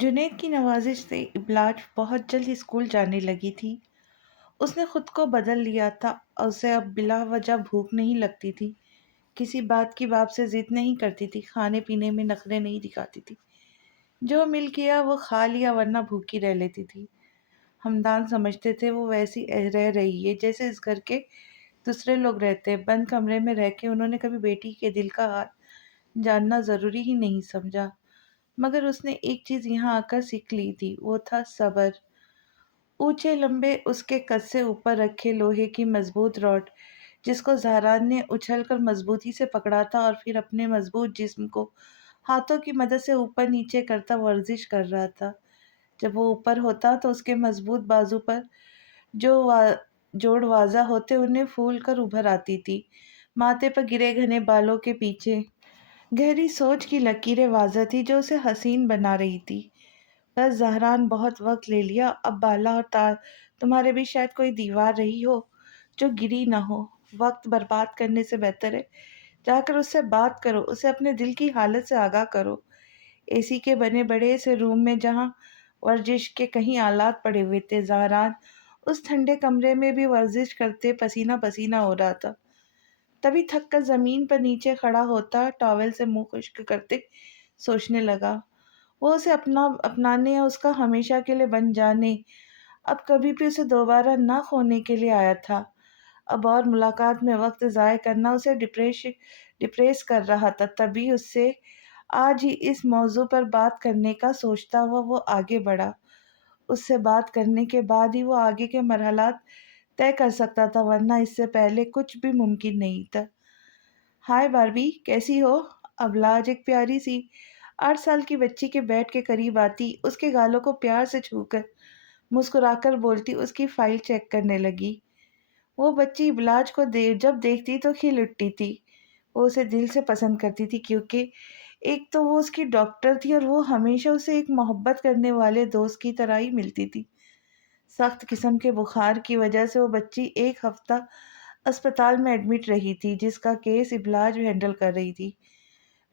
جنید کی نوازش سے ابلاج بہت جلد اسکول جانے لگی تھی۔ اس نے خود کو بدل لیا تھا اور اسے اب بلا وجہ بھوک نہیں لگتی تھی، کسی بات کی باپ سے ضد نہیں کرتی تھی، کھانے پینے میں نخرے نہیں دکھاتی تھی۔ جو مل گیا وہ کھا لیا ورنہ بھوکی رہ لیتی تھی۔ ہمدان سمجھتے تھے وہ ویسی رہ رہی ہے جیسے اس گھر کے دوسرے لوگ رہتے۔ بند کمرے میں رہ کے انہوں نے کبھی بیٹی کے دل کا حال جاننا ضروری ہی نہیں سمجھا، مگر اس نے ایک چیز یہاں آ کر سیکھ لی تھی، وہ تھا صبر۔ اونچے لمبے اس کے قد سے اوپر رکھے لوہے کی مضبوط راڈ جس کو زہران نے اچھل کر مضبوطی سے پکڑا تھا اور پھر اپنے مضبوط جسم کو ہاتھوں کی مدد سے اوپر نیچے کرتا ورزش کر رہا تھا۔ جب وہ اوپر ہوتا تو اس کے مضبوط بازو پر جوڑ واضح ہوتے انہیں پھول کر ابھر آتی تھی، ماتھے پر گرے گھنے بالوں کے پیچھے گہری سوچ کی لکیریں واضح تھی جو اسے حسین بنا رہی تھی۔ بس زہران بہت وقت لے لیا، اب بالا اور تمہارے بھی شاید کوئی دیوار رہی ہو جو گری نہ ہو۔ وقت برباد کرنے سے بہتر ہے جا کر اس سے بات کرو، اسے اپنے دل کی حالت سے آگاہ کرو۔ اے سی کے بنے بڑے سے روم میں جہاں ورزش کے کہیں آلات پڑے ہوئے تھے، زہران اس ٹھنڈے کمرے میں بھی ورزش کرتے پسینہ پسینہ ہو رہا تھا۔ تبھی تھک کر زمین پر نیچے کھڑا ہوتا، ٹاول سے منہ خشک کرتے سوچنے لگا۔ وہ اسے اپنانے یا اس کا ہمیشہ کے لیے بن جانے، اب کبھی بھی اسے دوبارہ نہ کھونے کے لیے آیا تھا۔ اب اور ملاقات میں وقت ضائع کرنا اسے ڈپریس کر رہا تھا۔ تبھی اس سے آج ہی اس موضوع پر بات کرنے کا سوچتا ہوا وہ آگے بڑھا۔ اس سے بات کرنے کے بعد ہی وہ آگے کے مرحلات طے کر سکتا تھا، ورنہ اس سے پہلے کچھ بھی ممکن نہیں تھا۔ ہائے باربی، کیسی ہو؟ ابلاج ایک پیاری سی 8 سال کی بچی کے بیڈ کے قریب آتی، اس کے گالوں کو پیار سے چھو کر مسکرا کر بولتی، اس کی فائل چیک کرنے لگی۔ وہ بچی ابلاج کو جب دیکھتی تو کھل اٹھتی تھی۔ وہ اسے دل سے پسند کرتی تھی کیونکہ ایک تو وہ اس کی ڈاکٹر تھی اور وہ ہمیشہ اسے ایک محبت کرنے والے دوست کی طرح ہی ملتی تھی۔ سخت قسم کے بخار کی وجہ سے وہ بچی 1 ہفتہ اسپتال میں ایڈمٹ رہی تھی، جس کا کیس ابلاج ہینڈل کر رہی تھی۔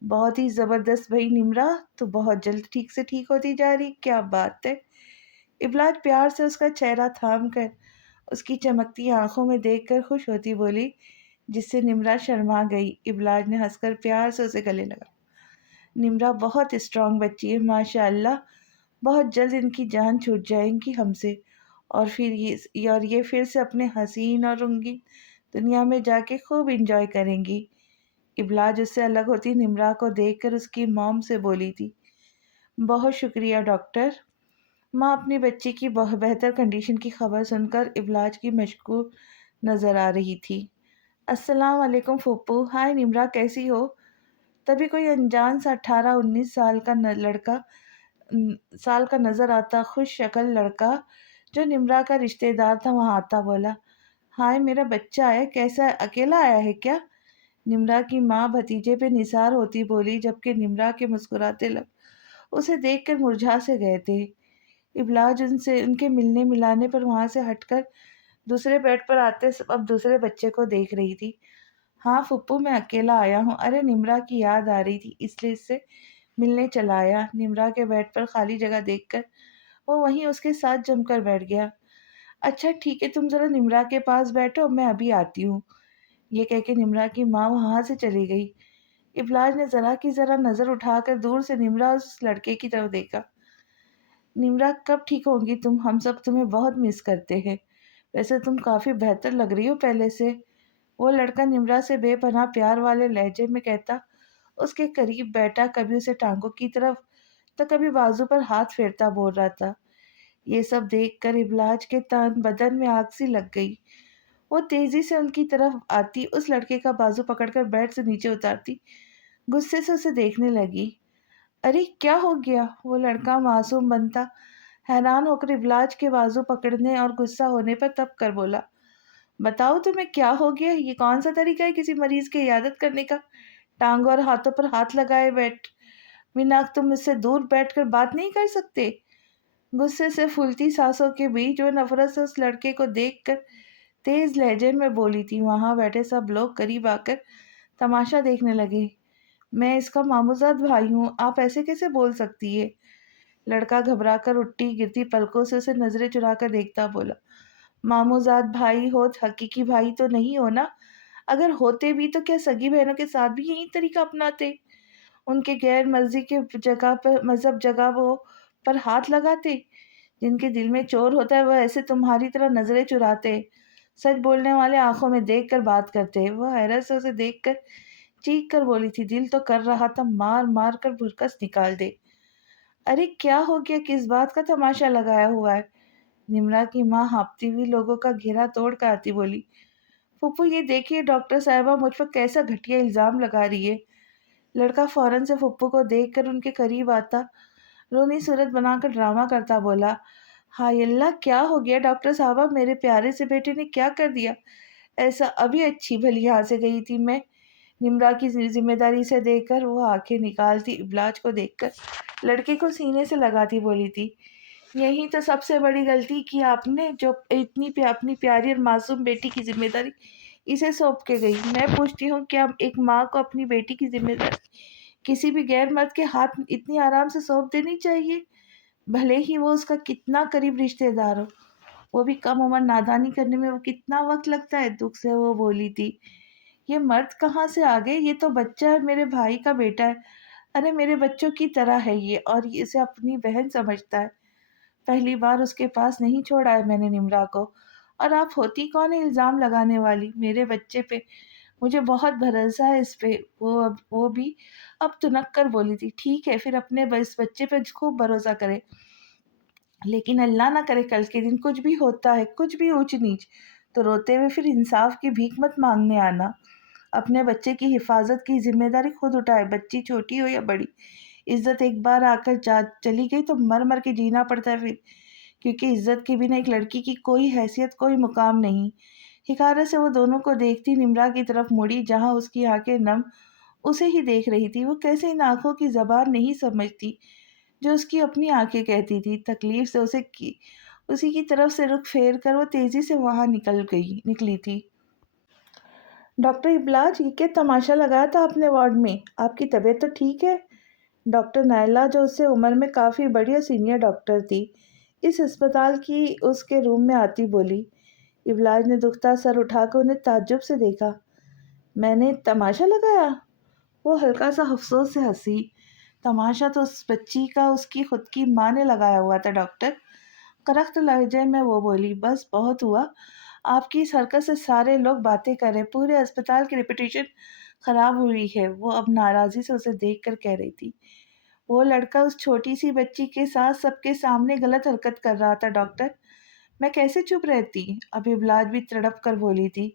بہت ہی زبردست بھئی نمرا، تو بہت جلد ٹھیک سے ٹھیک ہوتی جا رہی، کیا بات ہے؟ ابلاج پیار سے اس کا چہرہ تھام کر اس کی چمکتی آنکھوں میں دیکھ کر خوش ہوتی بولی، جس سے نمرا شرما گئی۔ ابلاج نے ہنس کر پیار سے اسے گلے لگا۔ نمرا بہت اسٹرانگ بچی ہے، ماشاء اللہ، بہت جلد ان کی جان چھوٹ جائے گی ہم سے، اور یہ پھر سے اپنے حسین اور رنگین دنیا میں جا کے خوب انجوائے کریں گی۔ ابلاج اس سے الگ ہوتی نمرا کو دیکھ کر اس کی موم سے بولی تھی، بہت شکریہ ڈاکٹر۔ ماں اپنی بچی کی بہتر کنڈیشن کی خبر سن کر ابلاج کی مشکور نظر آ رہی تھی۔ السلام علیکم پھوپھو۔ ہائے نمرا، کیسی ہو؟ تبھی کوئی انجان سا 18-19 سال کا نظر آتا خوش شکل لڑکا جو نمرا کا رشتہ دار تھا وہاں آتا، بولا، ہائے میرا بچہ ہے، کیسا ہے، اکیلا آیا ہے کیا؟ نمرا کی ماں بھتیجے پہ نثار ہوتی بولی، جبکہ نمرا کے مسکراتے لب اسے دیکھ کر مرجھا سے گئے تھے۔ ابلاج ان کے ملنے ملانے پر وہاں سے ہٹ کر دوسرے بیڈ پر آتے اب دوسرے بچے کو دیکھ رہی تھی۔ ہاں پھپھو، میں اکیلا آیا ہوں، ارے نمرا کی یاد آ رہی تھی اس لیے اس سے ملنے چلا آیا۔ نمرا کے بیڈ پر خالی جگہ دیکھ کر وہ وہیں اس کے ساتھ جم کر بیٹھ گیا۔ اچھا ٹھیک ہے، تم ذرا نمرا کے پاس بیٹھو، میں ابھی آتی ہوں۔ یہ کہہ کے نمرا کی ماں وہاں سے چلی گئی۔ ابلاج نے ذرا نظر اٹھا کر دور سے نمرا اور اس لڑکے کی طرف دیکھا۔ نمرا، کب ٹھیک ہوگی تم؟ ہم سب تمہیں بہت مس کرتے ہیں، ویسے تم کافی بہتر لگ رہی ہو پہلے سے، وہ لڑکا نمرا سے بے پناہ پیار والے لہجے میں کہتا اس کے قریب بیٹھا، کبھی اسے ٹانگوں کی طرف تو کبھی بازو پر ہاتھ پھیرتا بول رہا تھا۔ یہ سب دیکھ کر ابلاج کے تن بدن میں آگ سی لگ گئی۔ وہ تیزی سے ان کی طرف آتی، اس لڑکے کا بازو پکڑ کر بیڈ سے نیچے اتارتی، غصے سے اسے دیکھنے لگی۔ ارے کیا ہو گیا؟ وہ لڑکا معصوم بنتا حیران ہو کر ابلاج کے بازو پکڑنے اور غصہ ہونے پر تب کر بولا، بتاؤ تمہیں کیا ہو گیا؟ یہ کون سا طریقہ ہے کسی مریض کی عیادت کرنے کا؟ ٹانگوں اور ہاتھوں پر ہاتھ لگائے بنا تم اس سے دور بیٹھ کر بات نہیں کر سکتے؟ غصے سے پھولتی سانسوں کے بیچ وہ نفرت سے اس لڑکے کو دیکھ کر تیز لہجے میں بولی تھی۔ وہاں بیٹھے سب لوگ قریب آ کر تماشا دیکھنے لگے۔ میں اس کا ماموزاد بھائی ہوں، آپ ایسے کیسے بول سکتی ہے؟ لڑکا گھبرا کر اٹھی گرتی پلکوں سے اسے نظریں چرا کر دیکھتا بولا، ماموزاد بھائی ہو، حقیقی بھائی تو نہیں ہو نا؟ اگر ہوتے بھی تو کیا سگی بہنوں کے ساتھ بھی یہی طریقہ اپناتے؟ ان کے غیر مرضی کے جگہ پر مذہب جگہ وہ پر ہاتھ لگاتے؟ جن کے دل میں چور ہوتا ہے وہ ایسے تمہاری طرح نظریں چراتے، سچ بولنے والے آنکھوں میں دیکھ کر بات کرتے۔ وہ حیرت سے اسے دیکھ کر چیخ کر بولی تھی، دل تو کر رہا تھا مار مار کر بھرکس نکال دے۔ ارے کیا ہو گیا، کس بات کا تماشا لگایا ہوا ہے؟ نمرا کی ماں ہانپتی ہوئی لوگوں کا گھیرا توڑ کر آتی بولی، پھوپھو یہ دیکھیے ڈاکٹر صاحبہ مجھ پر کیسا گھٹیا الزام لگا رہی ہے۔ لڑکا فوراً سے پھپھو کو دیکھ کر ان کے قریب آتا رونی صورت بنا کر ڈرامہ کرتا بولا، ہائے اللہ کیا ہو گیا ڈاکٹر صاحبہ، میرے پیارے سے بیٹے نے کیا کر دیا؟ ایسا ابھی اچھی بھلی یہاں سے گئی تھی میں۔ نمرا کی ذمہ داری سے دیکھ کر وہ آنکھیں نکالتی ابلاج کو دیکھ کر لڑکے کو سینے سے لگاتی بولی تھی، یہی تو سب سے بڑی غلطی کی آپ نے، جو اپنی پیاری اور معصوم بیٹی کی ذمہ داری اسے سونپ کے گئی۔ میں پوچھتی ہوں کیا ایک ماں کو اپنی بیٹی کی ذمہ داری کسی بھی غیر مرد کے ہاتھ اتنی آرام سے سونپ دینی چاہیے؟ بھلے ہی وہ اس کا کتنا قریب رشتے دار ہو، وہ بھی کم عمر نادانی کرنے میں وہ کتنا وقت لگتا ہے۔ دکھ سے وہ بولی تھی، یہ مرد کہاں سے آ گئے؟ یہ تو بچہ ہے، میرے بھائی کا بیٹا ہے، ارے میرے بچوں کی طرح ہے یہ، اور اسے اپنی بہن سمجھتا ہے۔ پہلی بار اس کے پاس نہیں چھوڑا ہے میں نے نمرا کو، اور آپ ہوتی کون ہے الزام لگانے والی؟ میرے بچے پہ مجھے بہت بھروسہ ہے، اس پہ وہ بھی اب تنک کر بولی تھی، ٹھیک ہے پھر اپنے اس بچے پہ خوب بھروسہ کرے، لیکن اللہ نہ کرے کل کے دن کچھ بھی ہوتا ہے، کچھ بھی اونچ نیچ، تو روتے ہوئے پھر انصاف کی بھیک مت مانگنے آنا۔ اپنے بچے کی حفاظت کی ذمہ داری خود اٹھائے، بچی چھوٹی ہو یا بڑی۔ عزت ایک بار آ کر چلی گئی تو مر مر کے جینا پڑتا ہے پھر، کیونکہ عزت کے بنا ایک لڑکی کی کوئی حیثیت کوئی مقام نہیں۔ حقارت سے وہ دونوں کو دیکھتی نمرا کی طرف مڑی جہاں اس کی آنکھیں نم اسے ہی دیکھ رہی تھی۔ وہ کیسے ان آنکھوں کی زبان نہیں سمجھتی جو اس کی اپنی آنکھیں کہتی تھی۔ تکلیف سے اسی کی طرف سے رخ پھیر کر وہ تیزی سے وہاں نکلی تھی۔ ڈاکٹر ابلاج، یہ کیا تماشا لگایا تھا آپ نے وارڈ میں؟ آپ کی طبیعت تو ٹھیک ہے؟ ڈاکٹر نائلہ جو اس سے عمر میں کافی بڑی اور سینئر ڈاکٹر تھی، اس اسپتال کی اس کے روم میں آتی بولی۔ ابلاج نے دکھتا سر اٹھا کر انہیں تعجب سے دیکھا۔ میں نے تماشا لگایا؟ وہ ہلکا سا افسوس سے ہنسی۔ تماشا تو اس بچی کا اس کی خود کی ماں نے لگایا ہوا تھا ڈاکٹر، کرخت لہجے میں وہ بولی۔ بس بہت ہوا، آپ کی اس حرکت سے سارے لوگ باتیں کر رہے، پورے اسپتال کی ریپوٹیشن خراب ہوئی ہے۔ وہ اب ناراضی سے اسے دیکھ کر کہہ رہی تھی، وہ لڑکا اس چھوٹی سی بچی کے ساتھ سب کے سامنے غلط حرکت کر رہا تھا ڈاکٹر، میں کیسے چپ رہتی؟ اب ابلاج بھی تڑپ کر بولی تھی،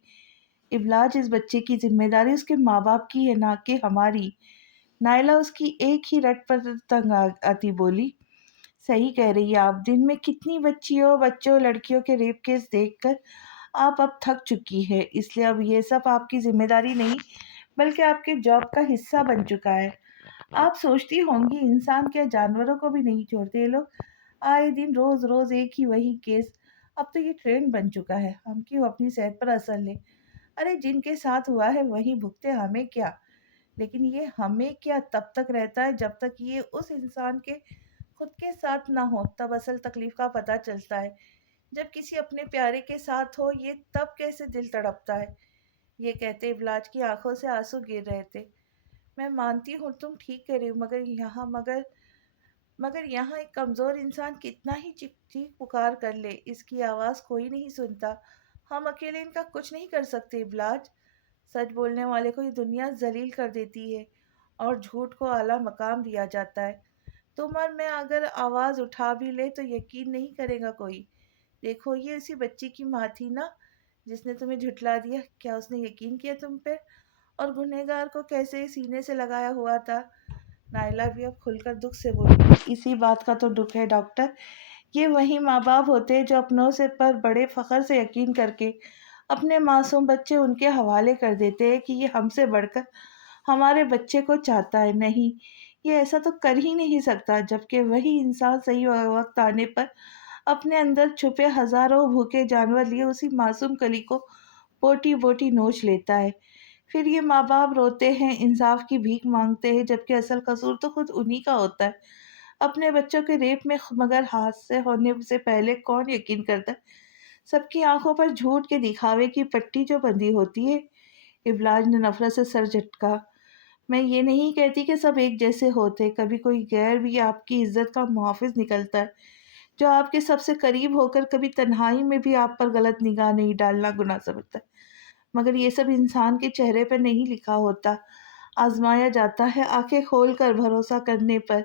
ابلاج اس بچے کی ذمہ داری اس کے ماں باپ کی ہے نہ کہ ہماری۔ نائلہ اس کی ایک ہی رٹ پر تنگ آتی بولی، صحیح کہہ رہی ہے آپ، دن میں کتنی بچوں لڑکیوں کے ریپ کیس دیکھ کر آپ اب تھک چکی ہے، اس لیے اب یہ سب آپ کی ذمہ داری نہیں بلکہ آپ کے جاب کا حصہ بن چکا ہے۔ آپ سوچتی ہوں گی انسان کیا جانوروں کو بھی نہیں چھوڑتے یہ لوگ، آئے دن روز روز ایک ہی وہی کیس، اب تو یہ ٹرینڈ بن چکا ہے، ہم کیوں اپنی صحت پر اثر لیں؟ ارے جن کے ساتھ ہوا ہے وہی بھگتے، ہمیں کیا؟ لیکن یہ ہمیں کیا تب تک رہتا ہے جب تک یہ اس انسان کے خود کے ساتھ نہ ہو، تب اصل تکلیف کا پتہ چلتا ہے۔ جب کسی اپنے پیارے کے ساتھ ہو یہ تب کیسے دل تڑپتا ہے۔ یہ کہتے ابلاج کی آنکھوں سے آنسو گر رہے تھے۔ میں مانتی ہوں تم ٹھیک کہہ رہی ہو، مگر یہاں ایک کمزور انسان کتنا ہی چیخ پکار کر لے، اس کی آواز کوئی نہیں سنتا، ہم اکیلے ان کا کچھ نہیں کر سکتے ابلاج۔ سچ بولنے والے کو یہ دنیا ذلیل کر دیتی ہے اور جھوٹ کو اعلیٰ مقام دیا جاتا ہے۔ تم اور میں اگر آواز اٹھا بھی لے تو یقین نہیں کرے گا کوئی۔ دیکھو یہ اسی بچی کی ماں تھی نا جس نے تمہیں جھٹلا دیا، کیا اس نے یقین کیا تم پہ؟ اور گنہگار کو کیسے سینے سے لگایا ہوا تھا؟ نائلہ بھی اب کھل کر دکھ سے بولی، اسی بات کا تو دکھ ہے ڈاکٹر، یہ وہی ماں باپ ہوتے ہیں جو اپنوں سے پر بڑے فخر سے یقین کر کے اپنے معصوم بچے ان کے حوالے کر دیتے ہیں کہ یہ ہم سے بڑھ کر ہمارے بچے کو چاہتا ہے۔ نہیں، یہ ایسا تو کر ہی نہیں سکتا، جبکہ وہی انسان صحیح وقت آنے پر اپنے اندر چھپے ہزاروں بھوکے جانور لیے اسی معصوم کلی کو بوٹی بوٹی نوچ لیتا ہے۔ پھر یہ ماں باپ روتے ہیں، انصاف کی بھیک مانگتے ہیں، جبکہ اصل قصور تو خود انہی کا ہوتا ہے۔ اپنے بچوں کے ریپ میں مگر حادثے ہونے سے پہلے کون یقین کرتا ہے؟ سب کی آنکھوں پر جھوٹ کے دکھاوے کی پٹی جو بندی ہوتی ہے۔ ابلاج نے نفرت سے سر جھٹکا۔ میں یہ نہیں کہتی کہ سب ایک جیسے ہوتے، کبھی کوئی غیر بھی آپ کی عزت کا محافظ نکلتا ہے، جو آپ کے سب سے قریب ہو کر کبھی تنہائی میں بھی آپ پر غلط نگاہ نہیں ڈالنا گناہ سمجھتا ہے۔ مگر یہ سب انسان کے چہرے پر نہیں لکھا ہوتا، آزمایا جاتا ہے آنکھیں کھول کر بھروسہ کرنے پر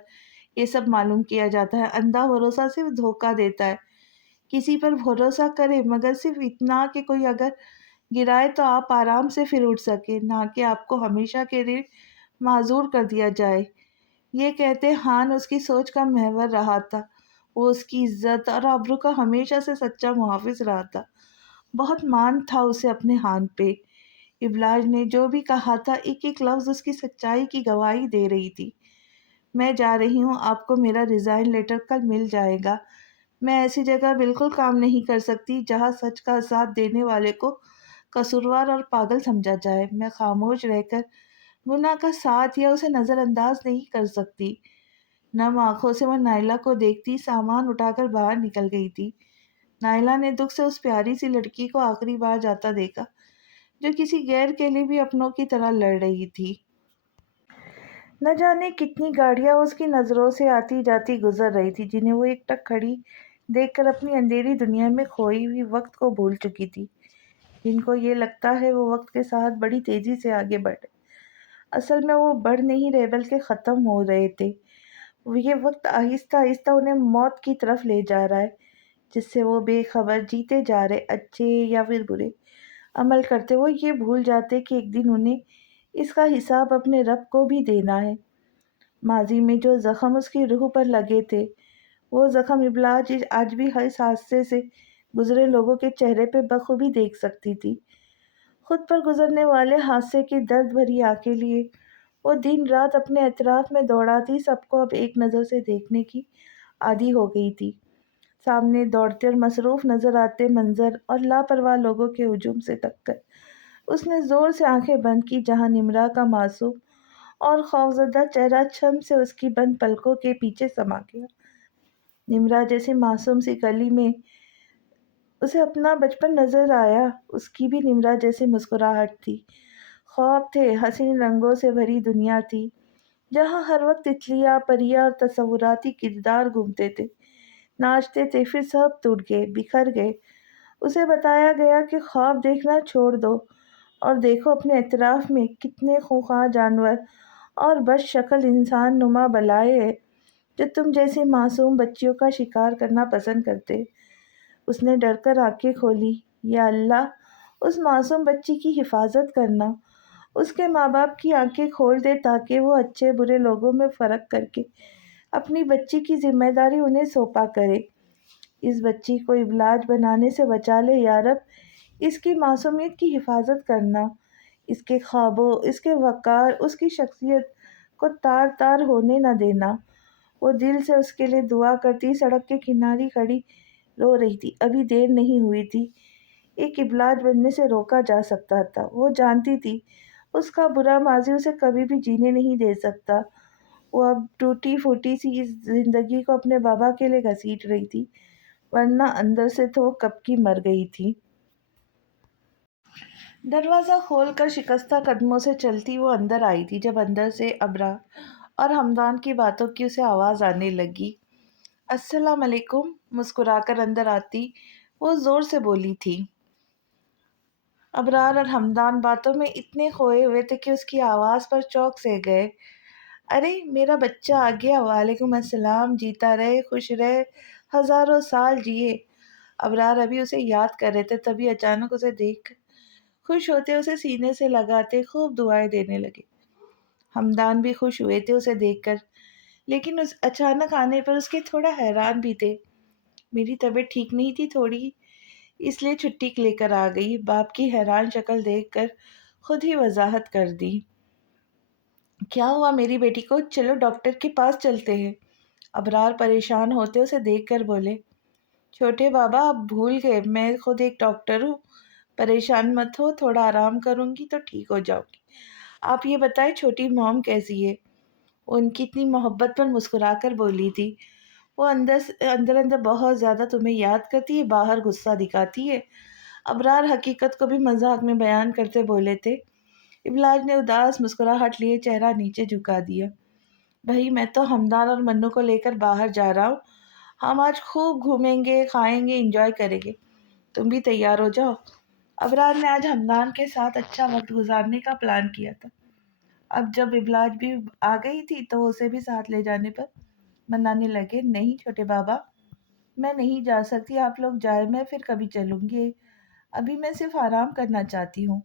یہ سب معلوم کیا جاتا ہے۔ اندھا بھروسہ صرف دھوکہ دیتا ہے۔ کسی پر بھروسہ کرے مگر صرف اتنا کہ کوئی اگر گرائے تو آپ آرام سے پھر اٹھ سکے، نہ کہ آپ کو ہمیشہ کے لیے معذور کر دیا جائے۔ یہ کہتے ہان اس کی سوچ کا محور رہا تھا، وہ اس کی عزت اور آبرو کا ہمیشہ سے سچا محافظ رہا تھا۔ بہت مان تھا اسے اپنے ہان پہ۔ ابلاج نے جو بھی کہا تھا ایک ایک لفظ اس کی سچائی کی گواہی دے رہی تھی۔ میں جا رہی ہوں، آپ کو میرا ریزائن لیٹر کل مل جائے گا۔ میں ایسی جگہ بالکل کام نہیں کر سکتی جہاں سچ کا ساتھ دینے والے کو قصوروار اور پاگل سمجھا جائے۔ میں خاموش رہ کر گناہ کا ساتھ یا اسے نظر انداز نہیں کر سکتی۔ نم آنکھوں سے وہ نائلہ کو دیکھتی سامان اٹھا کر باہر نکل گئی تھی۔ نائلہ نے دکھ سے اس پیاری سی لڑکی کو آخری بار جاتا دیکھا جو کسی غیر کے لیے بھی اپنوں کی طرح لڑ رہی تھی۔ نہ جانے کتنی گاڑیاں اس کی نظروں سے آتی جاتی گزر رہی تھی، جنہیں وہ ایک ٹک کھڑی دیکھ کر اپنی اندھیری دنیا میں کھوئی ہوئی وقت کو بھول چکی تھی، جن کو یہ لگتا ہے وہ وقت کے ساتھ بڑی تیزی سے آگے بڑھ رہے۔ اصل میں وہ بڑھ نہیں رہے بلکہ ختم ہو رہے تھے۔ یہ وقت آہستہ آہستہ انہیں موت کی طرف لے جا رہا ہے، جس سے وہ بے خبر جیتے جا رہے، اچھے یا پھر برے عمل کرتے وہ یہ بھول جاتے کہ ایک دن انہیں اس کا حساب اپنے رب کو بھی دینا ہے۔ ماضی میں جو زخم اس کی روح پر لگے تھے، وہ زخم ابلاج آج بھی اس حادثے سے گزرے لوگوں کے چہرے پہ بخوبی دیکھ سکتی تھی۔ خود پر گزرنے والے حادثے کی درد بھری آنکھیں لیے وہ دن رات اپنے اطراف میں دوڑاتی، سب کو اب ایک نظر سے دیکھنے کی عادی ہو گئی تھی۔ سامنے دوڑتے اور مصروف نظر آتے منظر اور لاپرواہ لوگوں کے ہجوم سے تک کر اس نے زور سے آنکھیں بند کی، جہاں نمرا کا معصوم اور خوفزدہ چہرہ چھم سے اس کی بند پلکوں کے پیچھے سما گیا۔ نمرا جیسی معصوم سی گلی میں اسے اپنا بچپن نظر آیا، اس کی بھی نمرا جیسی مسکراہٹ تھی۔ خواب تھے، حسین رنگوں سے بھری دنیا تھی، جہاں ہر وقت تتلیاں، پریاں اور تصوراتی کردار گھومتے تھے، ناچتے تھے، پھر سب ٹوٹ گئے، بکھر گئے۔ اسے بتایا گیا کہ خواب دیکھنا چھوڑ دو اور دیکھو اپنے اطراف میں کتنے خونخوار جانور اور بد شکل انسان نما بلائے ہیں جو تم جیسی معصوم بچیوں کا شکار کرنا پسند کرتے۔ اس نے ڈر کر آنکھیں کھولی۔ یا اللہ، اس معصوم بچی کی حفاظت کرنا، اس کے ماں باپ کی آنکھیں کھول دے تاکہ وہ اچھے برے لوگوں میں فرق کر کے اپنی بچی کی ذمہ داری انہیں سونپا کرے۔ اس بچی کو ابلاج بنانے سے بچا لے یا رب، اس کی معصومیت کی حفاظت کرنا، اس کے خوابوں، اس کے وقار، اس کی شخصیت کو تار تار ہونے نہ دینا۔ وہ دل سے اس کے لیے دعا کرتی سڑک کے کنارے کھڑی رو رہی تھی۔ ابھی دیر نہیں ہوئی تھی، ایک ابلاج بننے سے روکا جا سکتا تھا۔ وہ جانتی تھی اس کا برا ماضی اسے کبھی بھی جینے نہیں دے سکتا۔ وہ اب ٹوٹی پھوٹی سی اس زندگی کو اپنے بابا کے لیے گھسیٹ رہی تھی، ورنہ اندر سے تو وہ کب کی مر گئی تھی۔ دروازہ کھول کر شکستہ قدموں سے چلتی وہ اندر آئی تھی جب اندر سے ابرار اور حمدان کی باتوں کی اسے آواز آنے لگی۔ السلام علیکم۔ مسکرا کر اندر آتی وہ زور سے بولی تھی۔ ابرار اور حمدان باتوں میں اتنے کھوئے ہوئے تھے کہ اس کی آواز پر چونک سے گئے۔ ارے میرا بچہ آ گیا، وعلیکم السلام، جیتا رہے، خوش رہے، ہزاروں سال جیے۔ ابرار ابھی اسے یاد کر رہے تھے، تبھی اچانک اسے دیکھ کر خوش ہوتے اسے سینے سے لگاتے خوب دعائیں دینے لگے۔ حمدان بھی خوش ہوئے تھے اسے دیکھ کر، لیکن اس اچانک آنے پر اس کے تھوڑا حیران بھی تھے۔ میری طبیعت ٹھیک نہیں تھی تھوڑی، اس لیے چھٹی لے کر آ گئی۔ باپ کی حیران شکل دیکھ کر خود ہی وضاحت کر دی۔ کیا ہوا میری بیٹی کو؟ چلو ڈاکٹر کے پاس چلتے ہیں۔ ابرار پریشان ہوتے اسے دیکھ کر بولے۔ چھوٹے بابا، آپ بھول گئے، میں خود ایک ڈاکٹر ہوں۔ پریشان مت ہو، تھوڑا آرام کروں گی تو ٹھیک ہو جاؤں گی۔ آپ یہ بتائیں چھوٹی موم کیسی ہے؟ وہ ان کی اتنی محبت پر مسکرا کر بولی تھی، وہ اندر اندر بہت زیادہ تمہیں یاد کرتی ہے، باہر غصہ دکھاتی ہے۔ ابرار حقیقت کو بھی مذاق میں بیان کرتے بولے تھے۔ ابلاج نے اداس مسکراہٹ لیے چہرہ نیچے جھکا دیا۔ بھائی میں تو ہمدان اور منو کو لے کر باہر جا رہا ہوں، ہم آج خوب گھومیں گے، کھائیں گے، انجوائے کریں گے، تم بھی تیار ہو جاؤ۔ ابرار نے آج ہمدان کے ساتھ اچھا وقت گزارنے کا پلان کیا تھا۔ اب جب ابلاج بھی آ گئی تھی تو اسے بھی ساتھ لے جانے پر منانے لگے۔ نہیں چھوٹے بابا، میں نہیں جا سکتی، آپ لوگ جائے، میں پھر کبھی چلوں گی، ابھی میں صرف آرام کرنا چاہتی ہوں۔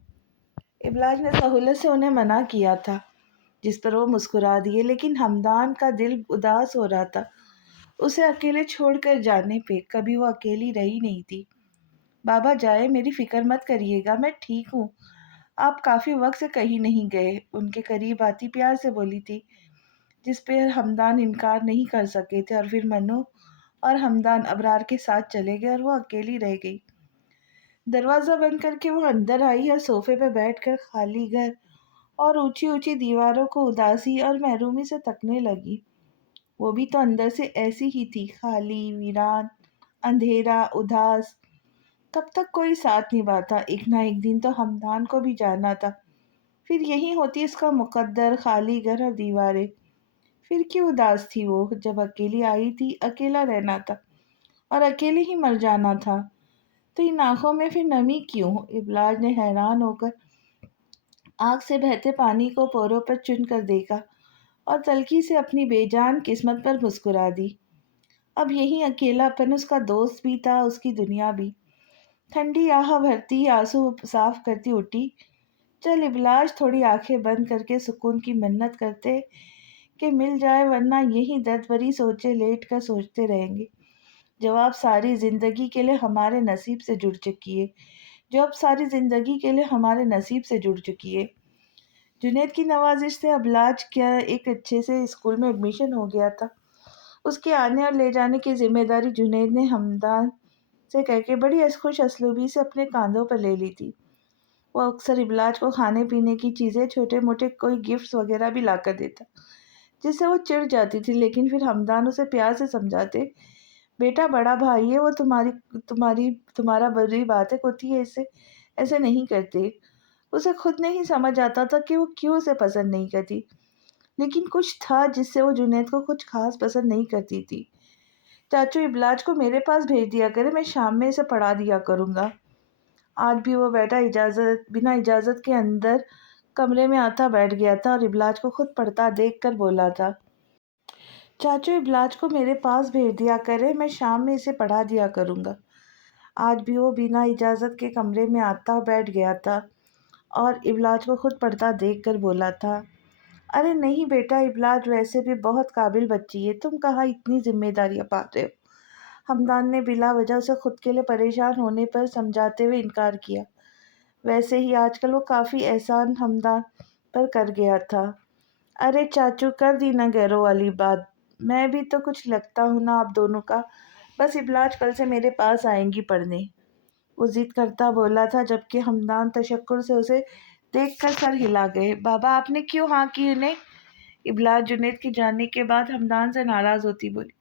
ابلاج نے سہولت سے انہیں منع کیا تھا، جس پر وہ مسکرا دیے، لیکن ہمدان کا دل اداس ہو رہا تھا اسے اکیلے چھوڑ کر جانے پہ۔ کبھی وہ اکیلی رہی نہیں تھی۔ بابا جائے، میری فکر مت کریے گا، میں ٹھیک ہوں، آپ کافی وقت سے کہیں نہیں گئے، ان کے قریب آتی پیار سے بولی تھی، جس پہ ہمدان انکار نہیں کر سکے تھے۔ اور پھر منو اور ہمدان ابرار کے ساتھ چلے گئے اور وہ اکیلی رہ گئی۔ دروازہ بند کر کے وہ اندر آئی اور صوفے پہ بیٹھ کر خالی گھر اور اونچی اونچی دیواروں کو اداسی اور محرومی سے تکنے لگی۔ وہ بھی تو اندر سے ایسی ہی تھی، خالی، ویران، اندھیرا، اداس۔ کب تک کوئی ساتھ نبھاتا؟ ایک نہ ایک دن تو ہمدان کو بھی جانا تھا، پھر یہی ہوتی اس کا مقدر، خالی گھر اور دیواریں۔ پھر کیوں اداس تھی وہ؟ جب اکیلی آئی تھی، اکیلا رہنا تھا اور اکیلے ہی مر جانا تھا، تو ان آنکھوں میں پھر نمی کیوں؟ ابلاج نے حیران ہو کر آنکھ سے بہتے پانی کو پوروں پر چن کر دیکھا اور تلخی سے اپنی بے جان قسمت پر مسکرا دی۔ اب یہی اکیلا پن اس کا دوست بھی تھا، اس کی دنیا بھی۔ ٹھنڈی آہ بھرتی، آنسو صاف کرتی اٹھی، چل ابلاج، تھوڑی آنکھیں بند کر کے سکون کی منت کرتے کہ مل جائے، ورنہ یہی درد بھری سوچیں لیٹ کر سوچتے رہیں گے جو آپ ساری زندگی کے لیے ہمارے نصیب سے جڑ چکی ہے، جو اب ساری زندگی کے لیے ہمارے نصیب سے جڑ چکی ہے۔ جنید کی نوازش سے ابلاج کیا ایک اچھے سے اسکول میں ایڈمیشن ہو گیا تھا۔ اس کے آنے اور لے جانے کی ذمہ داری جنید نے ہمدان سے کہہ کے بڑی خوش اسلوبی سے اپنے کاندھوں پر لے لی تھی۔ وہ اکثر ابلاج کو کھانے پینے کی چیزیں، چھوٹے موٹے کوئی گفٹس وغیرہ بھی لا کر دیتا، جس سے وہ چڑ جاتی تھی، لیکن پھر ہمدان اسے پیار سے سمجھاتے، بیٹا بڑا بھائی ہے وہ، تمہارا بڑی بات ہے، ہوتی ہے، اسے ایسے نہیں کرتے۔ اسے خود نہیں سمجھ آتا تھا کہ وہ کیوں اسے پسند نہیں کرتی، لیکن کچھ تھا جس سے وہ جنید کو کچھ خاص پسند نہیں کرتی تھی۔ چاچو ابلاج کو میرے پاس بھیج دیا کرے، میں شام میں اسے پڑھا دیا کروں گا۔ آج بھی وہ بنا اجازت کے اندر کمرے میں آتا بیٹھ گیا تھا اور ابلاج کو خود پڑھتا دیکھ کر بولا تھا، چاچو ابلاج کو میرے پاس بھیج دیا کرے، میں شام میں اسے پڑھا دیا کروں گا۔ آج بھی وہ بنا اجازت کے کمرے میں آتا بیٹھ گیا تھا اور ابلاج کو خود پڑھتا دیکھ کر بولا تھا، ارے نہیں بیٹا، ابلاج ویسے بھی بہت قابل بچی ہے، تم کہاں اتنی ذمہ داریاں پاتے ہو۔ ہمدان نے بلا وجہ اسے خود کے لیے پریشان ہونے پر سمجھاتے ہوئے انکار کیا۔ ویسے ہی آج کل وہ کافی احسان ہمدان پر کر گیا تھا۔ ارے چاچو، کر دی نا غیروں والی بات، میں بھی تو کچھ لگتا ہوں نا آپ دونوں کا، بس ابلاج کل سے میرے پاس آئیں گی پڑھنے، وہ ضد کرتا بولا تھا، جبکہ ہمدان تشکر سے اسے دیکھ کر سر ہلا گئے۔ بابا آپ نے کیوں ہاں کی انہیں؟ ابلاج جنید کے جانے کے بعد ہمدان سے ناراض ہوتی بولی،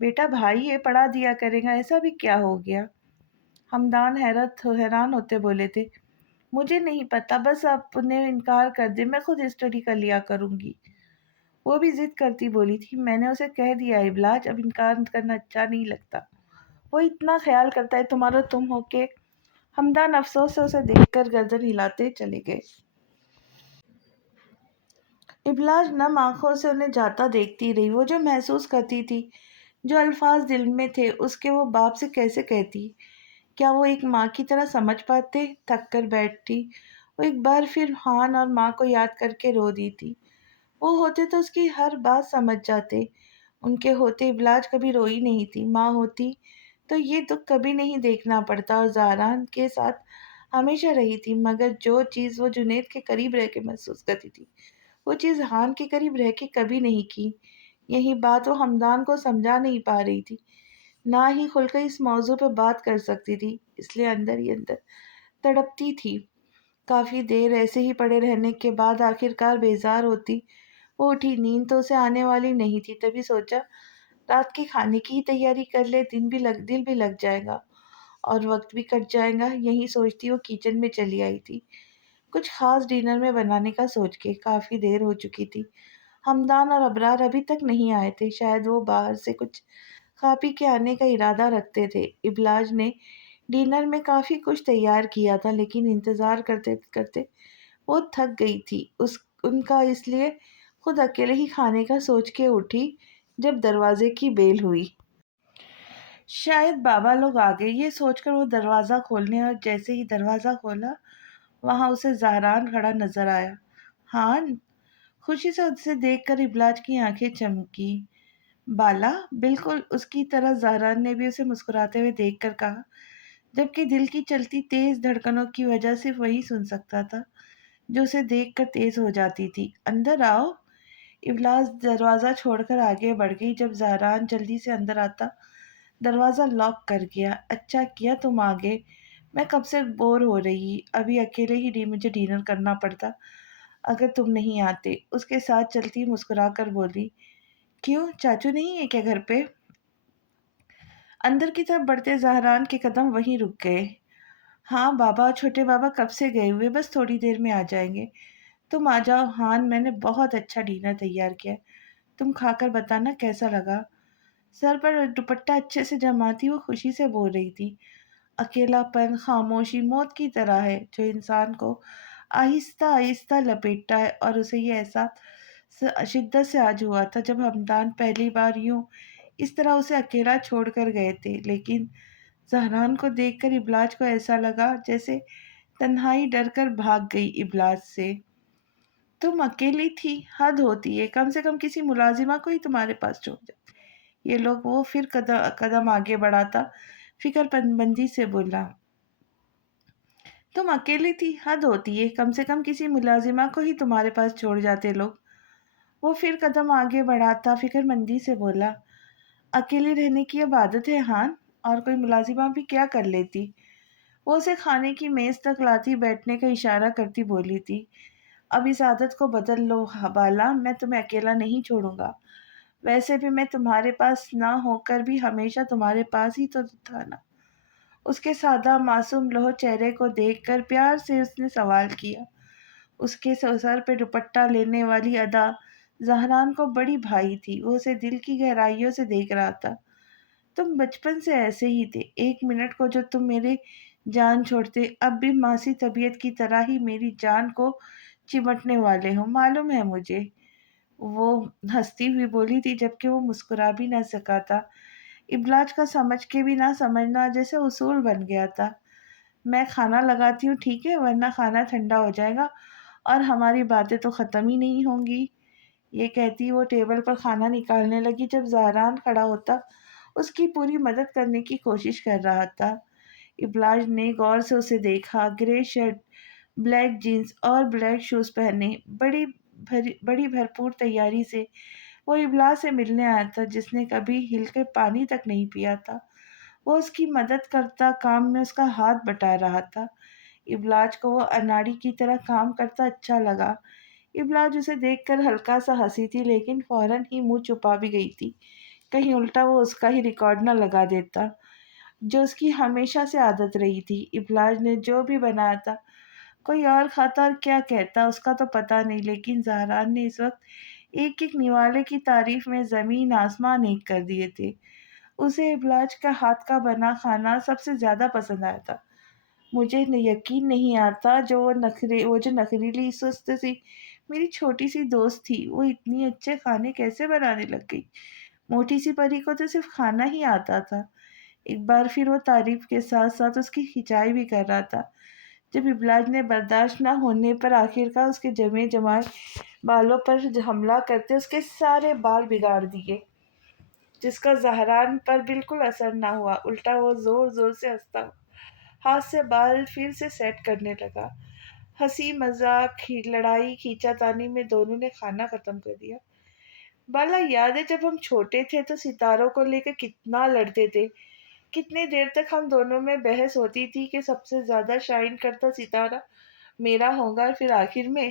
بیٹا بھائی ہے، پڑھا دیا کرے گا، ایسا بھی کیا ہو گیا؟ ہمدان حیران ہوتے بولے تھے، مجھے نہیں پتا، بس آپ نے انکار کر دے، میں خود اسٹڈی کر لیا کروں گی۔ وہ بھی ضد کرتی بولی تھی، میں نے اسے کہہ دیا ابلاج، اب انکار کرنا اچھا نہیں لگتا، وہ اتنا خیال کرتا ہے تمہارا، تم ہو کے۔ ہمدان افسوس سے اسے دیکھ کر گردن ہلاتے چلے گئے۔ ابلاج نم آنکھوں سے انہیں جاتا دیکھتی رہی۔ وہ جو محسوس کرتی تھی، جو الفاظ دل میں تھے اس کے، وہ باپ سے کیسے کہتی؟ کیا وہ ایک ماں کی طرح سمجھ پاتے؟ تھک کر بیٹھتی وہ ایک بار پھر خان اور ماں کو یاد کر کے رو دی تھی۔ وہ ہوتے تو اس کی ہر بات سمجھ جاتے، ان کے ہوتے ابلاج کبھی روئی نہیں تھی۔ ماں ہوتی تو یہ دکھ کبھی نہیں دیکھنا پڑتا، اور زہران کے ساتھ ہمیشہ رہی تھی، مگر جو چیز وہ جنید کے قریب رہ کے محسوس کرتی تھی، وہ چیز ہان کے قریب رہ کے کبھی نہیں کی۔ یہی بات وہ ہمدان کو سمجھا نہیں پا رہی تھی، نہ ہی کھل کر اس موضوع پہ بات کر سکتی تھی، اس لیے اندر ہی اندر تڑپتی تھی۔ کافی دیر ایسے ہی پڑے رہنے کے بعد آخر کار بیزار ہوتی وہ اٹھی، نیند تو اسے آنے والی نہیں تھی، تبھی سوچا رات کے کھانے کی ہی تیاری کر لے، دل بھی لگ جائے گا اور وقت بھی کٹ جائے گا۔ یہی سوچتی وہ کچن میں چلی آئی تھی، کچھ خاص ڈنر میں بنانے کا سوچ کے۔ کافی دیر ہو چکی تھی، ہمدان اور ابرار ابھی تک نہیں آئے تھے، شاید وہ باہر سے کچھ کھا پی کے آنے کا ارادہ رکھتے تھے۔ ابلاج نے ڈنر میں کافی کچھ تیار کیا تھا، لیکن انتظار کرتے کرتے وہ تھک گئی تھی۔ ان کا اس لیے خود اکیلے ہی کھانے کا سوچ کے اٹھی جب دروازے کی بیل ہوئی۔ شاید بابا لوگ آ گئے، یہ سوچ کر وہ دروازہ کھولنے، اور جیسے ہی دروازہ کھولا وہاں اسے زہران کھڑا نظر آیا۔ ہاں، خوشی سے اسے دیکھ کر ابلاج کی آنکھیں چمکی۔ بالا، بالکل اس کی طرح زہران نے بھی اسے مسکراتے ہوئے دیکھ کر کہا، جبکہ دل کی چلتی تیز دھڑکنوں کی وجہ صرف وہی سن سکتا تھا جو اسے دیکھ کر تیز ہو جاتی تھی۔ اندر آؤ۔ ابلاج دروازہ چھوڑ کر آگے بڑھ گئی۔ جب زہران جلدی سے اندر آتا دروازہ لاک کر گیا۔ اچھا کیا تم آ گئے، میں کب سے بور ہو رہی، ابھی اکیلے ہی مجھے ڈنر کرنا پڑتا اگر تم نہیں آتے۔ اس کے ساتھ چلتی مسکرا کر بولی، کیوں چاچو نہیں ہے کیا گھر پہ؟ اندر کی طرف بڑھتے زہران کے قدم وہیں رک گئے۔ ہاں، بابا اور چھوٹے بابا کب سے گئے ہوئے، بس تھوڑی دیر میں آ جائیں گے۔ تم آ جاؤ ہان، میں نے بہت اچھا ڈنر تیار کیا ہے، تم کھا کر بتانا کیسا لگا۔ سر پر دوپٹہ اچھے سے جماتی وہ خوشی سے بول رہی تھی، اکیلا پن خاموشی موت کی طرح ہے جو انسان کو آہستہ آہستہ لپیٹتا ہے، اور اسے یہ احساس شدت سے آج ہوا تھا جب ہمدان پہلی بار یوں اس طرح اسے اکیلا چھوڑ کر گئے تھے۔ لیکن زہران کو دیکھ کر ابلاج کو ایسا لگا جیسے تنہائی ڈر کر بھاگ گئی ابلاج سے۔ تم اکیلی تھی، حد ہوتی ہے، کم سے کم کسی ملازمہ کو ہی تمہارے پاس چھوڑ جائے۔ یہ لوگ وہ پھر قدم آگے بڑھاتا فکر بندی سے بولا، تم اکیلی تھی، حد ہوتی ہے، کم سے کم کسی ملازمہ کو ہی تمہارے پاس چھوڑ جاتے لوگ۔ وہ پھر قدم آگے بڑھاتا فکر مندی سے بولا، اکیلے رہنے کی اب عادت ہے ہان، اور کوئی ملازمہ بھی کیا کر لیتی۔ وہ اسے کھانے کی میز تک لاتی بیٹھنے کا اشارہ کرتی بولی تھی، اب اس عادت کو بدل لو بالا، میں تمہیں اکیلا نہیں چھوڑوں گا، ویسے بھی میں تمہارے پاس نہ ہو کر بھی ہمیشہ تمہارے پاس ہی تو تھا نا۔ اس کے سادہ معصوم لوح چہرے کو دیکھ کر پیار سے اس نے سوال کیا۔ اس کے سر پہ دوپٹہ لینے والی ادا زہران کو بڑی بھائی تھی، وہ اسے دل کی گہرائیوں سے دیکھ رہا تھا۔ تم بچپن سے ایسے ہی تھے، ایک منٹ کو جو تم میرے جان چھوڑتے اب بھی ماسی طبیعت کی طرح ہی میری جان کو چمٹنے والے ہو، معلوم ہے مجھے، وہ ہنستی ہوئی بولی تھی جبکہ وہ مسکرا بھی نہ سکا تھا۔ ابلاج کا سمجھ کے بھی نہ سمجھنا جیسے اصول بن گیا تھا۔ میں کھانا لگاتی ہوں ٹھیک ہے، ورنہ کھانا ٹھنڈا ہو جائے گا اور ہماری باتیں تو ختم ہی نہیں ہوں گی۔ یہ کہتی وہ ٹیبل پر کھانا نکالنے لگی جب زہران کھڑا ہوتا اس کی پوری مدد کرنے کی کوشش کر رہا تھا۔ ابلاج نے غور سے اسے دیکھا، گرے شرٹ، بلیک جینز اور بلیک شوز پہنے، بڑی بھرپور تیاری سے وہ ابلاج سے ملنے آیا تھا جس نے کبھی ہل کے پانی تک نہیں پیا تھا۔ وہ اس کی مدد کرتا، کام میں اس کا ہاتھ بٹا رہا تھا۔ ابلاج کو وہ اناڑی کی طرح کام کرتا اچھا لگا۔ ابلاج اسے دیکھ کر ہلکا سا ہنسی تھی، لیکن فوراً ہی منہ چھپا بھی گئی تھی، کہیں الٹا وہ اس کا ہی ریکارڈ نہ لگا دیتا جو اس کی ہمیشہ سے عادت رہی تھی۔ ابلاج نے جو بھی بنایا تھا کوئی اور کھاتا اور کیا کہتا اس کا تو پتہ نہیں، لیکن زہران نے اس وقت ایک ایک نوالے کی تعریف میں زمین آسمان ایک کر دیے تھے۔ اسے ابلاج کا ہاتھ کا بنا کھانا سب سے زیادہ پسند آیا تھا۔ مجھے یقین نہیں آتا وہ جو نخریلی سست سی میری چھوٹی سی دوست تھی، وہ اتنی اچھے کھانے کیسے بنانے لگ گئی۔ موٹی سی پری کو تو صرف کھانا ہی آتا تھا۔ ایک بار پھر وہ تعریف کے ساتھ ساتھ اس کی کھچائی بھی کر رہا تھا جب ابلاج نے برداشت نہ ہونے پر آخرکار اس کے جمے جمائے بالوں پر حملہ کرتے اس کے سارے بال بگاڑ دیے، جس کا زہران پر بالکل اثر نہ ہوا، الٹا وہ زور زور سے ہنستا ہاتھ سے بال پھر سے سیٹ کرنے لگا۔ ہنسی مذاق لڑائی کھینچا تانی میں دونوں نے کھانا ختم کر دیا۔ بالا، یاد ہے جب ہم چھوٹے تھے تو ستاروں کو لے کر کتنا لڑتے تھے، کتنے دیر تک ہم دونوں میں بحث ہوتی تھی کہ سب سے زیادہ شائن کرتا ستارہ میرا ہوگا، اور پھر آخر میں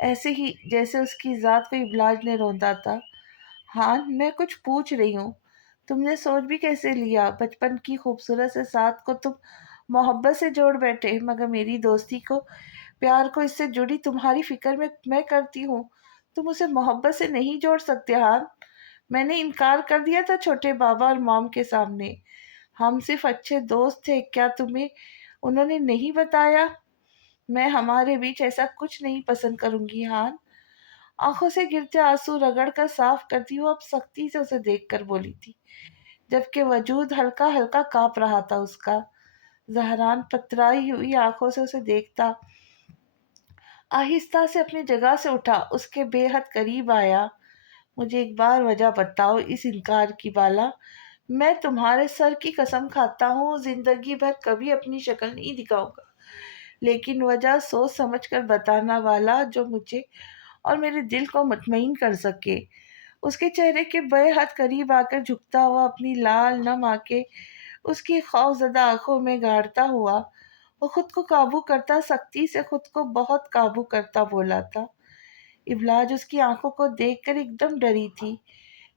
ایسے ہی جیسے اس کی ذات کو ابلاج نے روندا تھا۔ ہاں میں کچھ پوچھ رہی ہوں، تم نے سوچ بھی کیسے لیا؟ بچپن کی خوبصورت سے ساتھ کو تم محبت سے جوڑ بیٹھے، مگر میری دوستی کو، پیار کو اس سے جڑی تمہاری فکر میں کرتی ہوں، تم اسے محبت سے نہیں جوڑ سکتے۔ ہاں میں نے انکار کر دیا تھا چھوٹے بابا اور مام کے سامنے، ہم صرف اچھے دوست تھے، کیا تمہیں انہوں نے نہیں بتایا؟ میں ہمارے بیچ ایسا کچھ نہیں پسند کروں گی۔ ہاں آنکھوں سے گرتے آنسو رگڑ کر صاف کرتی ہوں، اب سختی سے اسے دیکھ کر بولی تھی، جبکہ وجود ہلکا ہلکا کانپ رہا تھا اس کا۔ زہران پترائی ہوئی آنکھوں سے اسے دیکھتا آہستہ سے اپنی جگہ سے اٹھا، اس کے بے حد قریب آیا۔ مجھے ایک بار وجہ بتاؤ اس انکار کی بالا، میں تمہارے سر کی قسم کھاتا ہوں زندگی بھر کبھی اپنی شکل نہیں دکھاؤں گا، لیکن وجہ سوچ سمجھ کر بتانا والا جو مجھے اور میرے دل کو مطمئن کر سکے۔ اس کے چہرے کے بے حد قریب آ کر جھکتا ہوا اپنی لال نم آنکھیں اس کی خوف زدہ آنکھوں میں گاڑتا ہوا، وہ خود کو قابو کرتا، سختی سے خود کو بہت قابو کرتا بولا تھا۔ ابلاج اس کی آنکھوں کو دیکھ کر ایک دم ڈری تھی،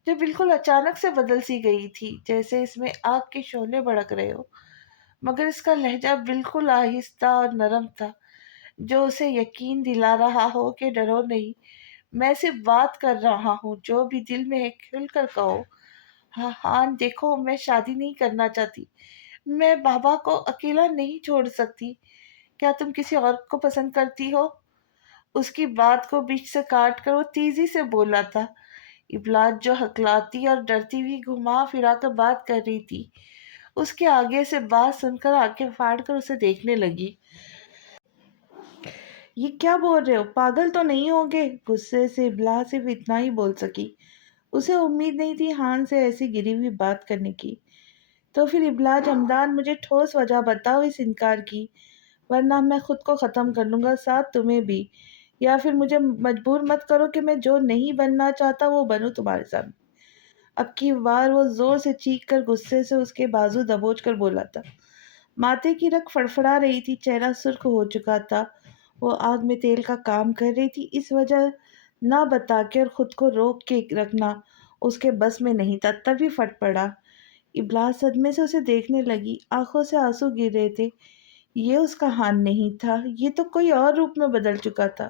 جو بالکل اچانک سے بدل سی گئی تھی، جیسے اس میں آگ کے شعلے بھڑک رہے ہو، مگر اس کا لہجہ بالکل آہستہ اور نرم تھا، جو اسے یقین دلا رہا ہو کہ ڈرو نہیں، میں صرف بات کر رہا ہوں، جو بھی دل میں ہے کھل کر کہو۔ ہاں ہاں دیکھو میں شادی نہیں کرنا چاہتی، میں بابا کو اکیلا نہیں چھوڑ سکتی، کیا تم کسی اور کو پسند کرتی ہو؟ اس کی بات کو بیچ سے کاٹ کر وہ تیزی سے بولا تھا۔ ابلاج جو ہکلاتی اور ڈرتی ہوئی گھما پھرا کر بات کر رہی تھی، اس کے آگے سے بات سن کر آنکھیں پھاڑ کر اسے دیکھنے لگی۔ یہ کیا بول رہے ہو؟ پاگل تو نہیں ہوگے؟ غصے سے ابلاج صرف اتنا ہی بول سکی، اسے امید نہیں تھی ہان سے ایسی گری ہوئی بات کرنے کی۔ تو پھر ابلاج حمدان مجھے ٹھوس وجہ بتاؤ اس انکار کی، ورنہ میں خود کو ختم کر لوں گا، ساتھ تمہیں بھی، یا پھر مجھے مجبور مت کرو کہ میں جو نہیں بننا چاہتا وہ بنوں تمہارے سامنے۔ اب کی بار وہ زور سے چیخ کر غصے سے اس کے بازو دبوچ کر بولا تھا۔ ماتھے کی رگ فڑفڑا رہی تھی، چہرہ سرخ ہو چکا تھا، وہ آگ میں تیل کا کام کر رہی تھی، اس وجہ نہ بتا کے اور خود کو روک کے رکھنا اس کے بس میں نہیں تھا، تبھی پھٹ پڑا۔ ابلاج صدمے سے اسے دیکھنے لگی، آنکھوں سے آنسو گر رہے تھے، یہ اس کا ہان نہیں تھا، یہ تو کوئی اور روپ میں بدل چکا تھا۔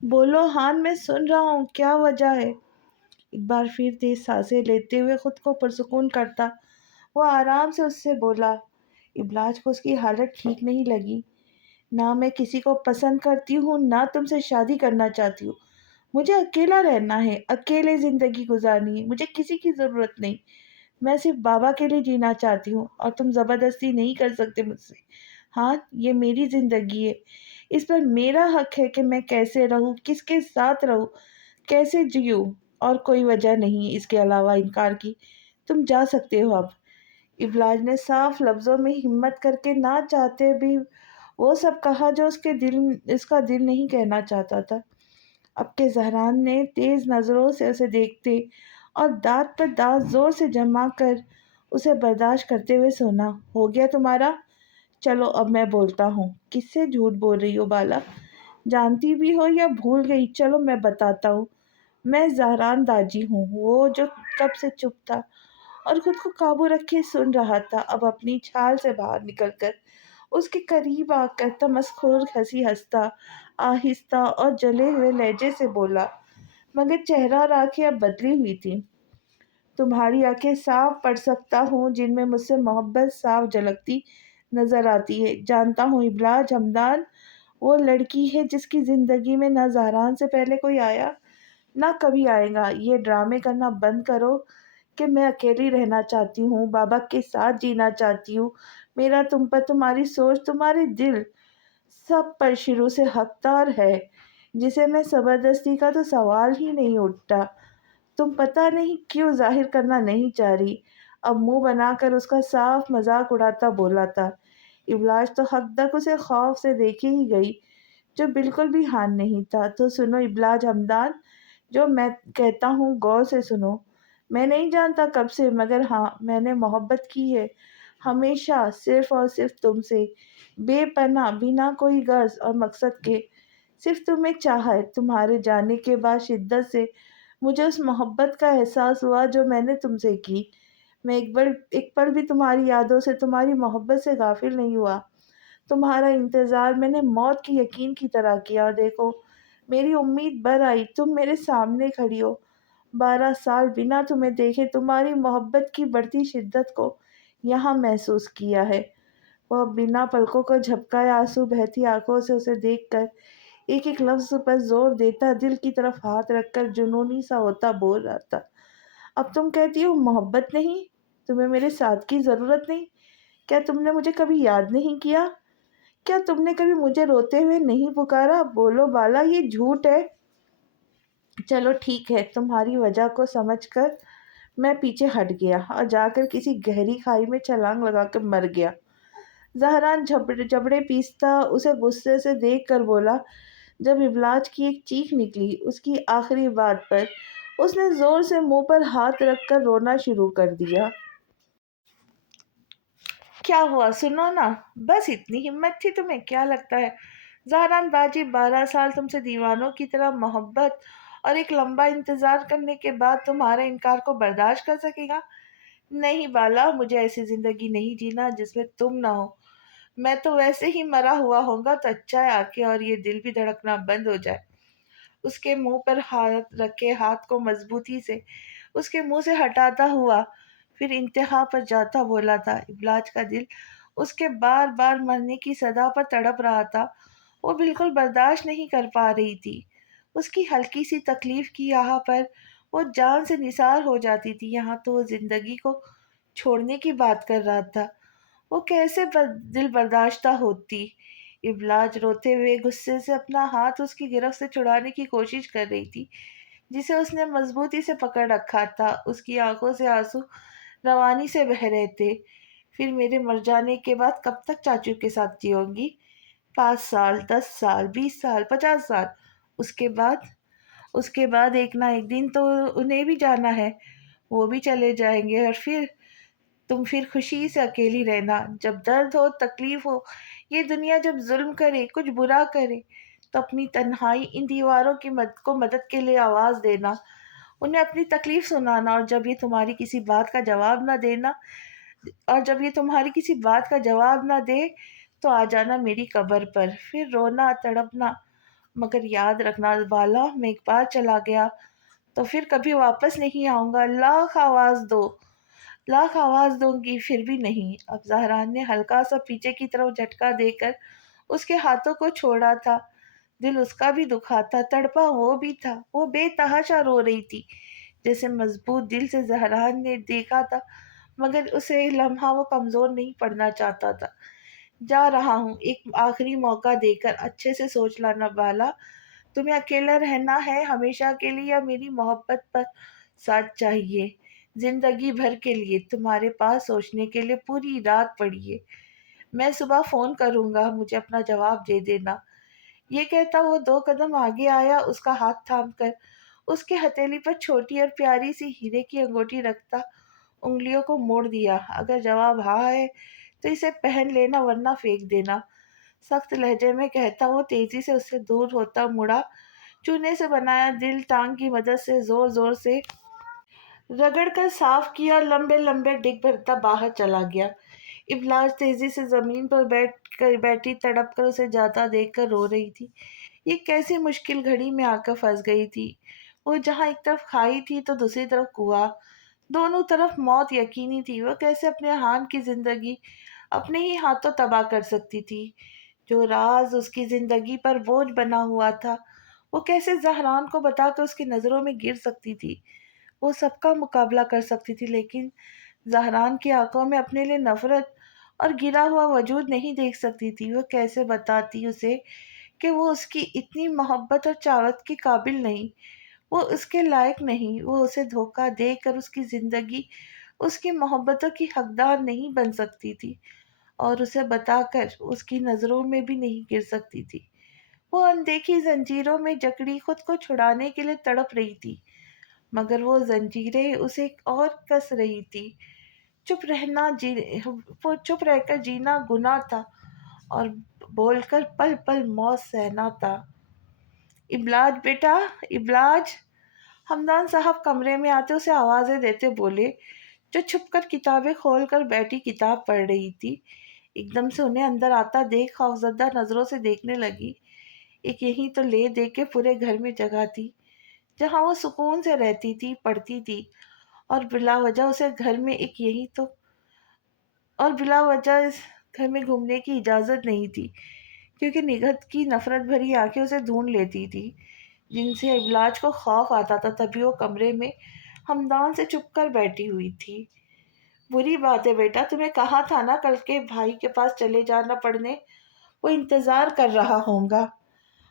بولو ہان، میں سن رہا ہوں، کیا وجہ ہے؟ ایک بار پھر تیز سانسیں لیتے ہوئے خود کو پرسکون کرتا وہ آرام سے اس سے بولا۔ ابلاج کو اس کی حالت ٹھیک نہیں لگی۔ نہ میں کسی کو پسند کرتی ہوں، نہ تم سے شادی کرنا چاہتی ہوں، مجھے اکیلا رہنا ہے، اکیلے زندگی گزارنی ہے، مجھے کسی کی ضرورت نہیں، میں صرف بابا کے لیے جینا چاہتی ہوں، اور تم زبردستی نہیں کر سکتے مجھ سے۔ ہاں یہ میری زندگی ہے، اس پر میرا حق ہے کہ میں کیسے رہوں، کس کے ساتھ رہوں، کیسے جیوں، اور کوئی وجہ نہیں اس کے علاوہ انکار کی۔ تم جا سکتے ہو اب۔ ابلاج نے صاف لفظوں میں ہمت کر کے نہ چاہتے بھی وہ سب کہا جو اس کا دل نہیں کہنا چاہتا تھا۔ اب کہ زہران نے تیز نظروں سے اسے دیکھتے اور دانت پر دانت زور سے جما کر اسے برداشت کرتے ہوئے سنا، ہو گیا تمہارا؟ چلو اب میں بولتا ہوں، کس سے جھوٹ بول رہی ہو بالا؟ جانتی بھی ہو یا بھول گئی؟ چلو میں بتاتا ہوں، میں زہران داجی ہوں، وہ جو کب سے چپ تھا اور خود کو قابو رکھے سن رہا تھا، اب اپنی چھال سے باہر نکل کر اس کے قریب آ کر تمسخر ہنسی ہنستا آہستہ اور جلے ہوئے لہجے سے بولا، مگر چہرہ اور آنکھیں اب بدلی ہوئی تھی۔ تمہاری آنکھیں صاف پڑھ سکتا ہوں، جن میں مجھ سے محبت صاف جھلکتی نظر آتی ہے۔ جانتا ہوں ابلاج حمدان وہ لڑکی ہے جس کی زندگی میں نہ زہران سے پہلے کوئی آیا، نہ کبھی آئے گا۔ یہ ڈرامے کرنا بند کرو کہ میں اکیلی رہنا چاہتی ہوں، بابا کے ساتھ جینا چاہتی ہوں، میرا تم پر، تمہاری سوچ، تمہارے دل، سب پر شروع سے حقدار ہے، جسے میں زبردستی کا تو سوال ہی نہیں اٹھتا۔ تم پتہ نہیں کیوں ظاہر کرنا نہیں چاہ رہی۔ اب منہ بنا کر اس کا صاف مذاق اڑاتا بولا تھا۔ ابلاج تو حد تک اسے خوف سے دیکھے ہی گئی، جو بالکل بھی ہان نہیں تھا۔ تو سنو ابلاج حمدان، جو میں کہتا ہوں غور سے سنو۔ میں نہیں جانتا کب سے، مگر ہاں میں نے محبت کی ہے، ہمیشہ، صرف اور صرف تم سے، بے پناہ، بنا کوئی غرض اور مقصد کے، صرف تمہیں چاہا ہے۔ تمہارے جانے کے بعد شدت سے مجھے اس محبت کا احساس ہوا جو میں نے تم سے کی۔ میں ایک پل بھی تمہاری یادوں سے، تمہاری محبت سے غافل نہیں ہوا۔ تمہارا انتظار میں نے موت کی یقین کی طرح کیا، اور دیکھو میری امید بر آئی، تم میرے سامنے کھڑی ہو۔ 12 سال بنا تمہیں دیکھے تمہاری محبت کی بڑھتی شدت کو یہاں محسوس کیا ہے۔ وہ بنا پلکوں کو جھپکائے آنسو بہتی آنکھوں سے اسے دیکھ کر ایک ایک لفظ پر زور دیتا، دل کی طرف ہاتھ رکھ کر جنونی سا ہوتا بول رہا تھا۔ اب تم کہتی ہو محبت نہیں، تمہیں میرے ساتھ کی ضرورت نہیں؟ کیا تم نے مجھے کبھی یاد نہیں کیا؟ کیا تم نے کبھی مجھے روتے ہوئے نہیں پکارا؟ بولو بالا، یہ جھوٹ ہے۔ چلو ٹھیک ہے، تمہاری وجہ کو سمجھ کر میں پیچھے ہٹ گیا اور جا کر کسی گہری کھائی میں چھلانگ لگا کر مر گیا۔ زہران جبڑے پیستا اسے غصے سے دیکھ کر بولا۔ جب ابلاج کی ایک چیخ نکلی اس کی آخری بات پر، اس نے زور سے منہ پر ہاتھ رکھ کر رونا شروع کر دیا۔ کیا ہوا؟ سنو نا، بس اتنی ہمت تھی تمہیں؟ کیا لگتا ہے زہران باجی 12 سال تم سے دیوانوں کی طرح محبت اور ایک لمبا انتظار کرنے کے بعد تمہارے انکار کو برداشت کر سکے گا؟ نہیں بالا، مجھے ایسی زندگی نہیں جینا جس میں تم نہ ہو۔ میں تو ویسے ہی مرا ہوا ہوگا تو اچھا ہے آ کے اور یہ دل بھی دھڑکنا بند ہو جائے۔ اس کے منہ پر ہاتھ رکھے ہاتھ کو مضبوطی سے اس کے منہ سے ہٹاتا ہوا پھر انتہا پر جاتا بولا تھا۔ ابلاج کا دل اس کے بار بار مرنے کی صدا پر تڑپ رہا تھا۔ وہ بالکل برداشت نہیں کر پا رہی تھی۔ اس کی ہلکی سی تکلیف کی آہ پر وہ جان سے نثار ہو جاتی تھی، یہاں تو وہ زندگی کو چھوڑنے کی بات کر رہا تھا۔ وہ کیسے دل برداشتہ ہوتی؟ ابلاج روتے ہوئے غصے سے اپنا ہاتھ اس کی گرفت سے چھڑانے کی کوشش کر رہی تھی جسے اس نے مضبوطی سے پکڑ رکھا تھا۔ اس کی آنکھوں سے آنسو روانی سے بہہ رہے تھے۔ پھر میرے مر جانے کے بعد کب تک چاچو کے ساتھ جیوں گی؟ 5 سال، 10 سال، 20 سال، 50 سال؟ اس کے بعد؟ اس کے بعد ایک نہ ایک دن تو انہیں بھی جانا ہے، وہ بھی چلے جائیں گے، اور پھر تم پھر خوشی سے اکیلی رہنا۔ جب درد ہو، تکلیف ہو، یہ دنیا جب ظلم کرے، کچھ برا کرے، تو اپنی تنہائی ان دیواروں کی کو مدد کے لیے آواز دینا، انہیں اپنی تکلیف سنانا، اور جب یہ تمہاری کسی بات کا جواب نہ دینا تو آ جانا میری قبر پر، پھر رونا تڑپنا۔ مگر یاد رکھنا بالا، میں ایک بار چلا گیا تو پھر کبھی واپس نہیں آؤں گا۔ لاکھ آواز دوں گی پھر بھی نہیں۔ اب زہران نے ہلکا سا پیچھے کی طرف جھٹکا دے کر اس کے ہاتھوں کو چھوڑا تھا۔ دل اس کا بھی دکھا تھا، تڑپا وہ بھی تھا۔ وہ بے تحاشا رو رہی تھی، جیسے مضبوط دل سے زہران نے دیکھا تھا، مگر اسے لمحہ وہ کمزور نہیں پڑنا چاہتا تھا۔ جا رہا ہوں، ایک آخری موقع دے کر اچھے سے سوچ لانا بالا، تمہیں اکیلا رہنا ہے ہمیشہ کے لیے یا میری محبت پر ساتھ چاہیے زندگی بھر کے لیے؟ تمہارے پاس سوچنے کے لیے پوری رات پڑی ہے، میں صبح فون کروں گا، مجھے اپنا جواب دے دینا۔ یہ کہتا وہ 2 قدم آگے آیا، اس کا ہاتھ تھام کر اس کے ہتھیلی پر چھوٹی اور پیاری سی ہیرے کی انگوٹھی رکھتا انگلیوں کو موڑ دیا۔ اگر جواب ہاں ہے تو اسے پہن لینا، ورنہ پھینک دینا، سخت لہجے میں کہتا وہ تیزی سے اس سے دور ہوتا مڑا۔ چونے سے بنایا دل ٹانگ کی مدد سے زور زور سے رگڑ کر صاف کیا، لمبے لمبے ڈگ بھرتا باہر چلا گیا۔ ابلاج تیزی سے زمین پر بیٹھی تڑپ کر اسے جاتا دیکھ کر رو رہی تھی۔ یہ کیسی مشکل گھڑی میں آ کر پھنس گئی تھی۔ وہ جہاں ایک طرف کھائی تھی تو دوسری طرف کنواں، دونوں طرف موت یقینی تھی۔ وہ کیسے اپنے ہان کی زندگی اپنے ہی ہاتھوں تباہ کر سکتی تھی؟ جو راز اس کی زندگی پر بوجھ بنا ہوا تھا، وہ کیسے زہران کو بتا کر اس کی نظروں میں گر سکتی تھی؟ وہ سب کا مقابلہ کر سکتی تھی، لیکن زہران کی آنکھوں میں اپنے لیے نفرت اور گرا ہوا وجود نہیں دیکھ سکتی تھی۔ وہ کیسے بتاتی اسے کہ وہ اس کی اتنی محبت اور چاہت کے قابل نہیں، وہ اس کے لائق نہیں، وہ اسے دھوکہ دے کر اس کی زندگی، اس کی محبتوں کی حقدار نہیں بن سکتی تھی، اور اسے بتا کر اس کی نظروں میں بھی نہیں گر سکتی تھی۔ وہ اندیکھی زنجیروں میں جکڑی خود کو چھڑانے کے لیے تڑپ رہی تھی، مگر وہ زنجیریں اسے اور کس رہی تھی۔ چپ رہ کر جینا گناہ تھا، اور بول کر پل پل موت سہنا تھا۔ ابلاج بیٹا، ابلاج! ہمدان صاحب کمرے میں آتے اسے آوازیں دیتے بولے، جو چھپ کر کتابیں کھول کر بیٹھی کتاب پڑھ رہی تھی۔ ایک دم سے انہیں اندر آتا دیکھ خوفزدہ نظروں سے دیکھنے لگی۔ ایک یہی تو لے دے کے پورے گھر میں جگہ تھی، جہاں وہ سکون سے رہتی تھی، پڑھتی تھی، اور بلا وجہ اسے گھر میں ایک یہی تو اور بلا وجہ اس گھر میں گھومنے کی اجازت نہیں تھی، کیونکہ نگہت کی نفرت بھری آنکھیں اسے ڈھونڈ لیتی تھی، جن سے ابلاج کو خوف آتا تھا۔ تبھی وہ کمرے میں ہمدان سے چھپ کر بیٹھی ہوئی تھی۔ بری بات ہے بیٹا، تمہیں کہا تھا نا کل کے بھائی کے پاس چلے جانا پڑھنے، وہ انتظار کر رہا ہوگا۔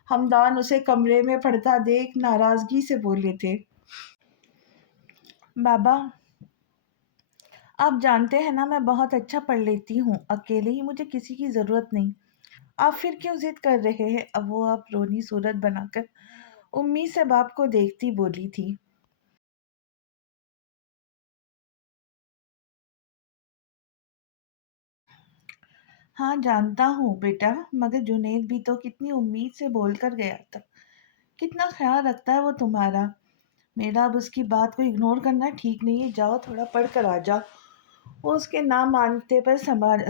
ہمدان اسے کمرے میں پڑھتا دیکھ ناراضگی سے بولے تھے۔ بابا، آپ جانتے ہیں نا میں بہت اچھا پڑھ لیتی ہوں، اکیلے ہی، مجھے کسی کی ضرورت نہیں۔ آپ پھر کیوں ضد کر رہے ہیں؟ اب وہ آپ رونی صورت بنا کر امید سے باپ کو دیکھتی بولی تھی۔ ہاں جانتا ہوں بیٹا، مگر جنید بھی تو کتنی امید سے بول کر گیا تھا، کتنا خیال رکھتا ہے وہ تمہارا۔ میرا اب اس کی بات کو اگنور کرنا ٹھیک نہیں ہے، جاؤ تھوڑا پڑھ کر آ جاؤ۔ وہ اس کے نہ مانتے پر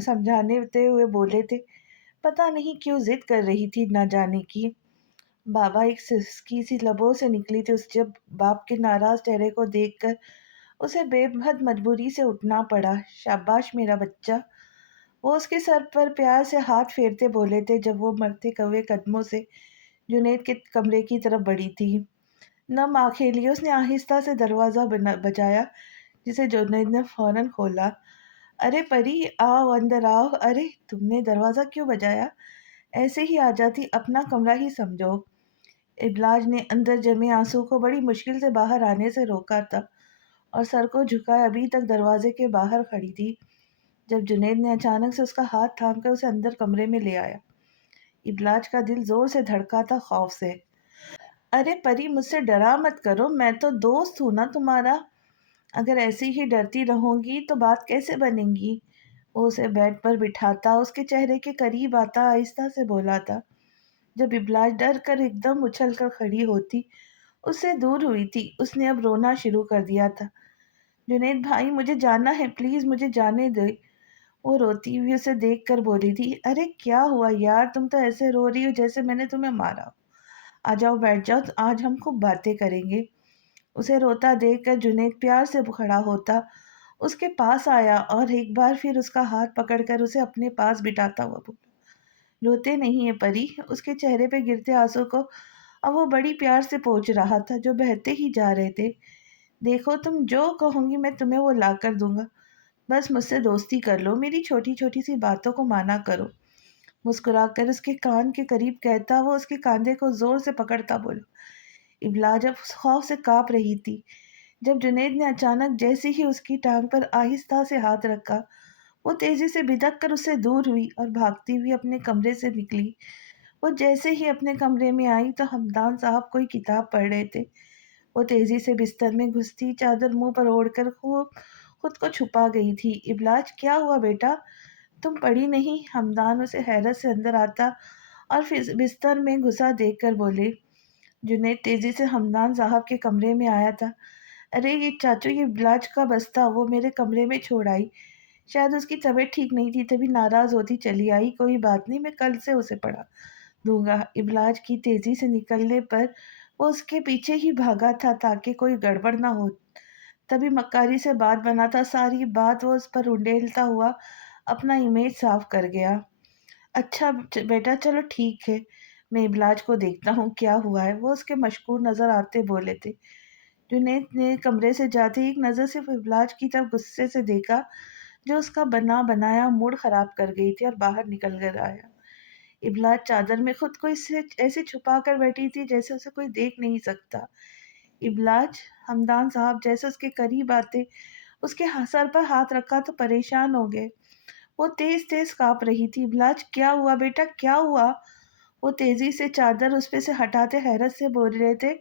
سمجھانے ہوئے بولے تھے۔ پتہ نہیں کیوں ضد کر رہی تھی نہ جانے کی۔ بابا ایک سسکی سی لبوں سے نکلی تھی، جب باپ کے ناراض چہرے کو دیکھ کر اسے بے حد مجبوری سے اٹھنا پڑا۔ شاباش میرا بچہ! وہ اس کے سر پر پیار سے ہاتھ پھیرتے بولے تھے جب وہ مرتے ہوئے قدموں سے جنید کے کمرے کی طرف بڑھی تھی۔ نم آنکھیں لیے اس نے آہستہ سے دروازہ بجایا، جسے جنید نے فوراً کھولا۔ ارے پری، آؤ اندر آؤ۔ ارے تم نے دروازہ کیوں بجایا؟ ایسے ہی آ جاتی، اپنا کمرہ ہی سمجھو۔ ابلاج نے اندر جمے آنسو کو بڑی مشکل سے باہر آنے سے روکا تھا، اور سر کو جھکائے ابھی تک دروازے کے باہر کھڑی تھی، جب جنید نے اچانک سے اس کا ہاتھ تھام کر اسے اندر کمرے میں لے آیا۔ ابلاج کا دل زور سے دھڑکا تھا خوف سے۔ ارے پری، مجھ سے ڈرا مت کرو، میں تو دوست ہوں نا تمہارا۔ اگر ایسی ہی ڈرتی رہوں گی تو بات کیسے بنے گی؟ وہ اسے بیڈ پر بٹھاتا، اس کے چہرے کے قریب آتا، آہستہ سے بولا تھا۔ جب ابلاج ڈر کر ایک دم اچھل کر کھڑی ہوتی، اس سے دور ہوئی تھی، اس نے اب رونا شروع کر دیا تھا۔ جنید بھائی، مجھے جانا ہے، پلیز مجھے جانے دے۔ وہ روتی ہوئی اسے دیکھ کر بولی تھی۔ ارے کیا ہوا یار، تم تو ایسے رو رہی ہو جیسے میں نے تمہیں مارا ہو۔ آ جاؤ بیٹھ جاؤ، آج ہم خوب باتیں کریں گے۔ اسے روتا دیکھ کر جنید پیار سے کھڑا ہوتا، اس کے پاس آیا اور ایک بار پھر اس کا ہاتھ پکڑ کر اسے اپنے پاس بٹھاتا ہوا بولا، روتے نہیں ہے پری۔ اس کے چہرے پہ گرتے آنسو کو اب وہ بڑی پیار سے پوچھ رہا تھا، جو بہتے ہی جا رہے تھے۔ دیکھو، تم جو کہوں گی میں تمہیں وہ لا کر دوں گا، بس مجھ سے دوستی کر لو، میری چھوٹی چھوٹی سی باتوں کو مانا کرو۔ مسکرا کر اس کے کان کے قریب کہتا، وہ اس کے کاندھے کو زور سے پکڑتا بولا۔ ابلاج اب خوف سے کانپ رہی تھی، جب جنید نے اچانک جیسے ہی اس کی ٹانگ پر آہستہ سے ہاتھ رکھا، وہ تیزی سے بھدک کر اس سے دور ہوئی اور بھاگتی ہوئی اپنے کمرے سے نکلی۔ وہ جیسے ہی اپنے کمرے میں آئی تو ہمدان صاحب کوئی کتاب پڑھ رہے تھے۔ وہ تیزی سے بستر میں گھستی، چادر منہ پر اوڑھ کر خود کو چھپا گئی تھی۔ ابلاج، کیا ہوا بیٹا؟ تم پڑھی نہیں؟ ہمدان اسے حیرت سے اندر آتا اور پھر بستر میں گھسا دیکھ کر بولے۔ جنید تیزی سے ہمدان صاحب کے کمرے میں آیا تھا۔ ارے یہ چاچو، یہ ابلاج کا بستہ وہ میرے کمرے میں چھوڑ آئی، شاید اس کی طبیعت ٹھیک نہیں تھی تبھی ناراض ہوتی چلی آئی، کوئی بات نہیں، میں کل سے اسے پڑھا دوں گا۔ ابلاج کی تیزی سے نکلنے پر وہ اس کے پیچھے ہی بھاگا تھا تاکہ کوئی گڑبڑ نہ ہو، تبھی مکاری سے بات بنا تھا، ساری بات وہ اس پر انڈیلتا ہوا اپنا امیج صاف کر گیا۔ اچھا بیٹا، چلو ٹھیک ہے، میں ابلاج کو دیکھتا ہوں کیا ہوا ہے، وہ اس کے مشکور نظر آتے بولے تھے۔ جنید نے کمرے سے جاتے ایک نظر صرف ابلاج کی طرف غصے سے دیکھا، جو اس کا بنا بنایا موڈ خراب کر گئی تھی، اور باہر نکل کر آیا۔ ابلاج چادر میں خود کو اس سے ایسے چھپا کر بیٹھی تھی جیسے اسے کوئی دیکھ نہیں سکتا۔ ابلاج! ہمدان صاحب جیسے اس کے قریب آتے اس کے سر پر ہاتھ رکھا تو پریشان ہو گئے۔ وہ تیز تیز کانپ رہی تھی۔ ابلاج، کیا ہوا بیٹا، کیا ہوا؟ وہ تیزی سے چادر اس پہ سے ہٹاتے حیرت سے بول رہے تھے،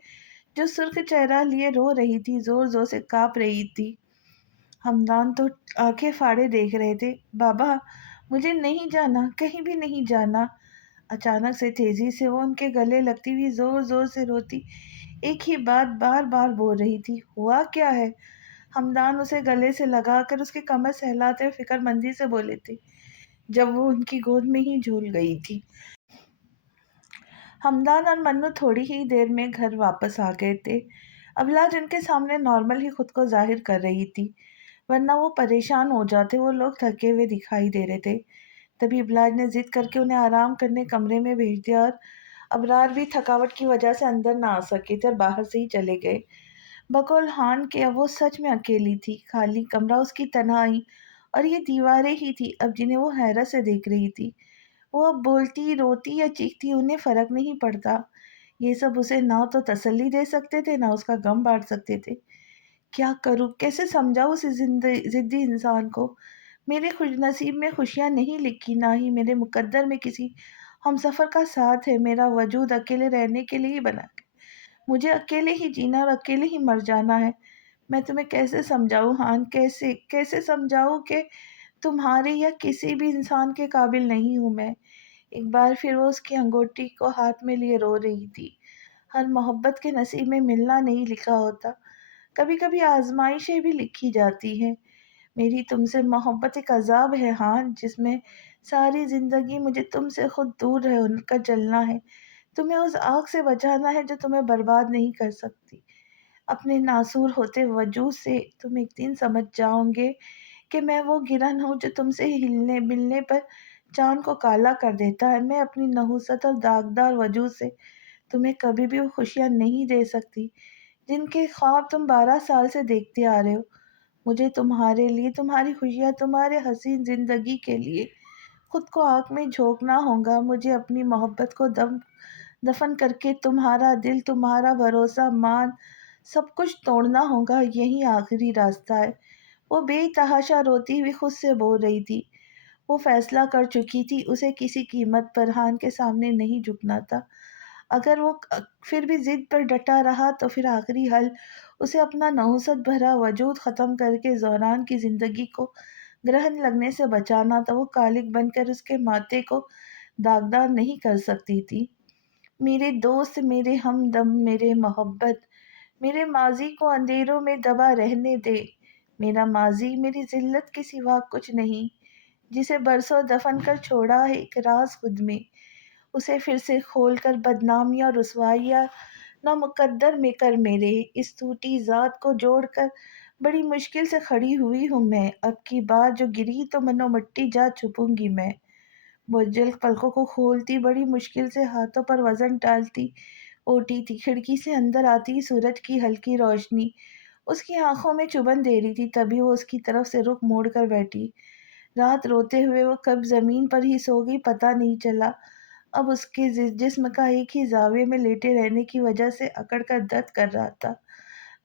جو سرخ چہرہ لیے رو رہی تھی، زور زور سے کانپ رہی تھی۔ ہمدان تو آنکھیں پھاڑے دیکھ رہے تھے۔ بابا، مجھے نہیں جانا، کہیں بھی نہیں جانا۔ اچانک سے تیزی سے وہ ان کے گلے لگتی ہوئی زور زور سے روتی ایک ہی بات بار بار بول رہی تھی، ہوا کیا ہے؟ ہمدان اسے گلے سے لگا کر اس کی کمر سہلاتے ہوئے فکر مندی سے بولے تھے جب وہ ان کی گود میں ہی جھول گئی تھی۔ ہمدان اور منو تھوڑی ہی دیر میں گھر واپس آ گئے تھے۔ ابلا جن کے سامنے نارمل ہی خود کو ظاہر کر رہی تھی، ورنہ وہ پریشان ہو جاتے، وہ لوگ تھکے ہوئے دکھائی دے رہے تھے۔ تبھی ابلاج نے ضد کر کے انہیں آرام کرنے کمرے میں بھیج دیا اور ابرار بھی تھکاوٹ کی وجہ سے اندر نہ آ سکے تھے اور باہر سے ہی چلے گئے۔ بقول ہان کے اب وہ سچ میں اکیلی تھی، خالی کمرہ، اس کی تنہائی اور یہ دیواریں ہی تھی اب جنہیں وہ حیرت سے دیکھ رہی تھی۔ وہ اب بولتی، روتی یا چیختی انہیں فرق نہیں پڑتا، یہ سب اسے نہ تو تسلی دے سکتے تھے نہ اس کا غم بانٹ سکتے تھے۔ کیا کروں، کیسے سمجھاؤں اس ضدی انسان کو؟ میرے خوش نصیب میں خوشیاں نہیں لکھی، نہ ہی میرے مقدر میں کسی ہم سفر کا ساتھ ہے۔ میرا وجود اکیلے رہنے کے لیے ہی بنا ہے، مجھے اکیلے ہی جینا اور اکیلے ہی مر جانا ہے۔ میں تمہیں کیسے سمجھاؤں ہان، کیسے سمجھاؤں کہ تمہارے یا کسی بھی انسان کے قابل نہیں ہوں میں۔ ایک بار پھر وہ اس کی انگوٹی کو ہاتھ میں لیے رو رہی تھی۔ ہر محبت کے نصیب میں ملنا نہیں لکھا ہوتا، کبھی کبھی آزمائشیں بھی لکھی جاتی ہیں۔ میری تم سے محبت ایک عذاب ہے ہان، جس میں ساری زندگی مجھے تم سے خود دور رہ کر جلنا ہے۔ تمہیں اس آگ سے بچانا ہے جو تمہیں برباد نہیں کر سکتی۔ اپنے ناصور ہوتے وجود سے تم ایک دن سمجھ جاؤں گے کہ میں وہ گرہن ہوں جو تم سے ملنے پر چاند کو کالا کر دیتا ہے۔ میں اپنی نحوست اور داغدار وجود سے تمہیں کبھی بھی وہ خوشیاں نہیں دے سکتی جن کے خواب تم 12 سال سے دیکھتے آ رہے ہو۔ مجھے تمہارے لیے، تمہاری خوشیاں، تمہارے حسین زندگی کے لیے خود کو آگ میں جھونکنا ہوگا۔ مجھے اپنی محبت کو دفن کر کے تمہارا دل، تمہارا بھروسہ، مان، سب کچھ توڑنا ہوگا۔ یہی آخری راستہ ہے۔ وہ بے تحاشا روتی ہوئی خود سے بول رہی تھی۔ وہ فیصلہ کر چکی تھی، اسے کسی قیمت پر ہان کے سامنے نہیں جھکنا تھا۔ اگر وہ پھر بھی ضد پر ڈٹا رہا تو پھر آخری حل اسے اپنا نحوست بھرا وجود ختم کر کے زوران کی زندگی کو گرہن لگنے سے بچانا تھا۔ وہ کالک بن کر اس کے ماتھے کو داغدار نہیں کر سکتی تھی۔ میرے دوست، میرے ہمدم، میرے محبت، میرے ماضی کو اندھیروں میں دبا رہنے دے۔ میرا ماضی میری ذلت کے سوا کچھ نہیں، جسے برسوں دفن کر چھوڑا ہے ایک راز خود میں۔ اسے پھر سے کھول کر بدنامی اور رسوائیاں نہ مقدر میں کر، میرے اس ٹوٹی ذات کو جوڑ کر بڑی مشکل سے کھڑی ہوئی ہوں میں۔ اب کی بار جو گری تو منو مٹی جا چھپوں گی میں۔ بجل پلکوں کو کھولتی، بڑی مشکل سے ہاتھوں پر وزن ڈالتی اوٹی تھی۔ کھڑکی سے اندر آتی سورج کی ہلکی روشنی اس کی آنکھوں میں چبھن دے رہی تھی، تبھی وہ اس کی طرف سے رخ موڑ کر بیٹھی۔ رات روتے ہوئے وہ کب زمین پر ہی سو گئی پتہ نہیں چلا۔ اب اس کے جسم کا ایک ہی زاویے میں لیٹے رہنے کی وجہ سے اکڑ کر درد کر رہا تھا۔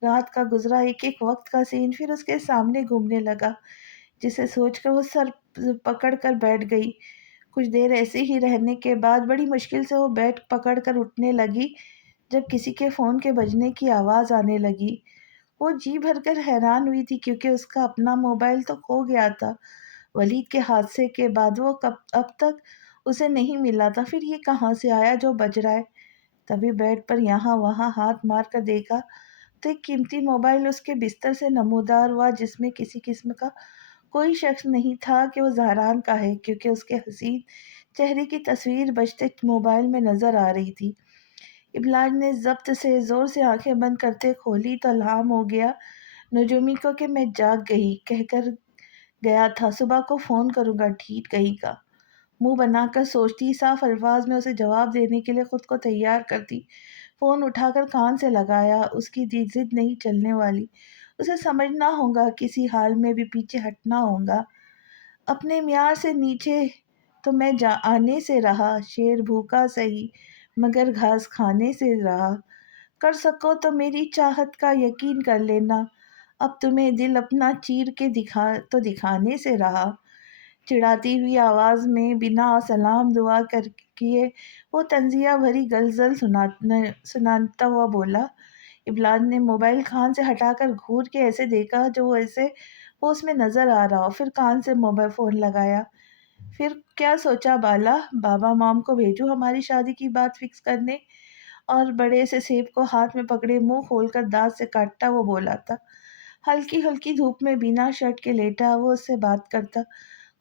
رات کا گزرا ایک ایک وقت کا سین پھر اس کے سامنے گھومنے لگا، جسے سوچ کر وہ سر پکڑ کر بیٹھ گئی۔ کچھ دیر ایسے ہی رہنے کے بعد بڑی مشکل سے وہ بیٹ پکڑ کر اٹھنے لگی جب کسی کے فون کے بجنے کی آواز آنے لگی۔ وہ جی بھر کر حیران ہوئی تھی کیونکہ اس کا اپنا موبائل تو کھو گیا تھا۔ ولید کے حادثے کے بعد وہ اب تک اسے نہیں ملا تھا، پھر یہ کہاں سے آیا جو بج رہا ہے؟ تبھی بیڈ پر یہاں وہاں ہاتھ مار کر دیکھا تو ایک قیمتی موبائل اس کے بستر سے نمودار ہوا، جس میں کسی قسم کا کوئی شخص نہیں تھا کہ وہ زہران کا ہے، کیونکہ اس کے حسین چہرے کی تصویر بجتے موبائل میں نظر آ رہی تھی۔ ابلاج نے ضبط سے زور سے آنکھیں بند کرتے کھولی تو الہام ہو گیا نجومی کو کہ میں جاگ گئی، کہہ کر گیا تھا صبح کو فون کروں گا، ڈھیٹ کہیں کا۔ منہ بنا کر سوچتی، صاف الفاظ میں اسے جواب دینے کے لیے خود کو تیار کرتی، فون اٹھا کر کان سے لگایا۔ اس کی ضد نہیں چلنے والی، اسے سمجھنا ہوگا، کسی حال میں بھی پیچھے ہٹنا ہوگا۔ اپنے معیار سے نیچے تو میں آنے سے رہا، شیر بھوکا سہی مگر گھاس کھانے سے رہا۔ کر سکو تو میری چاہت کا یقین کر لینا، اب تمہیں دل اپنا چیر کے دکھانے سے رہا۔ چڑھاتی ہوئی آواز میں بنا سلام دعا کیے وہ طنزیہ بھری غزل سناتا ہوا بولا۔ ابلاج نے موبائل کان سے ہٹا کر گھور کے ایسے دیکھا جو وہ اس میں نظر آ رہا ہو، پھر کان سے موبائل فون لگایا، پھر کیا سوچا بالا؟ بابا مام کو بھیجو ہماری شادی کی بات فکس کرنے؟ اور بڑے سے سیب کو ہاتھ میں پکڑے منہ کھول کر دانت سے کاٹتا وہ بولا تھا۔ ہلکی ہلکی دھوپ میں بنا شرٹ کے لیٹا وہ اس سے بات کرتا،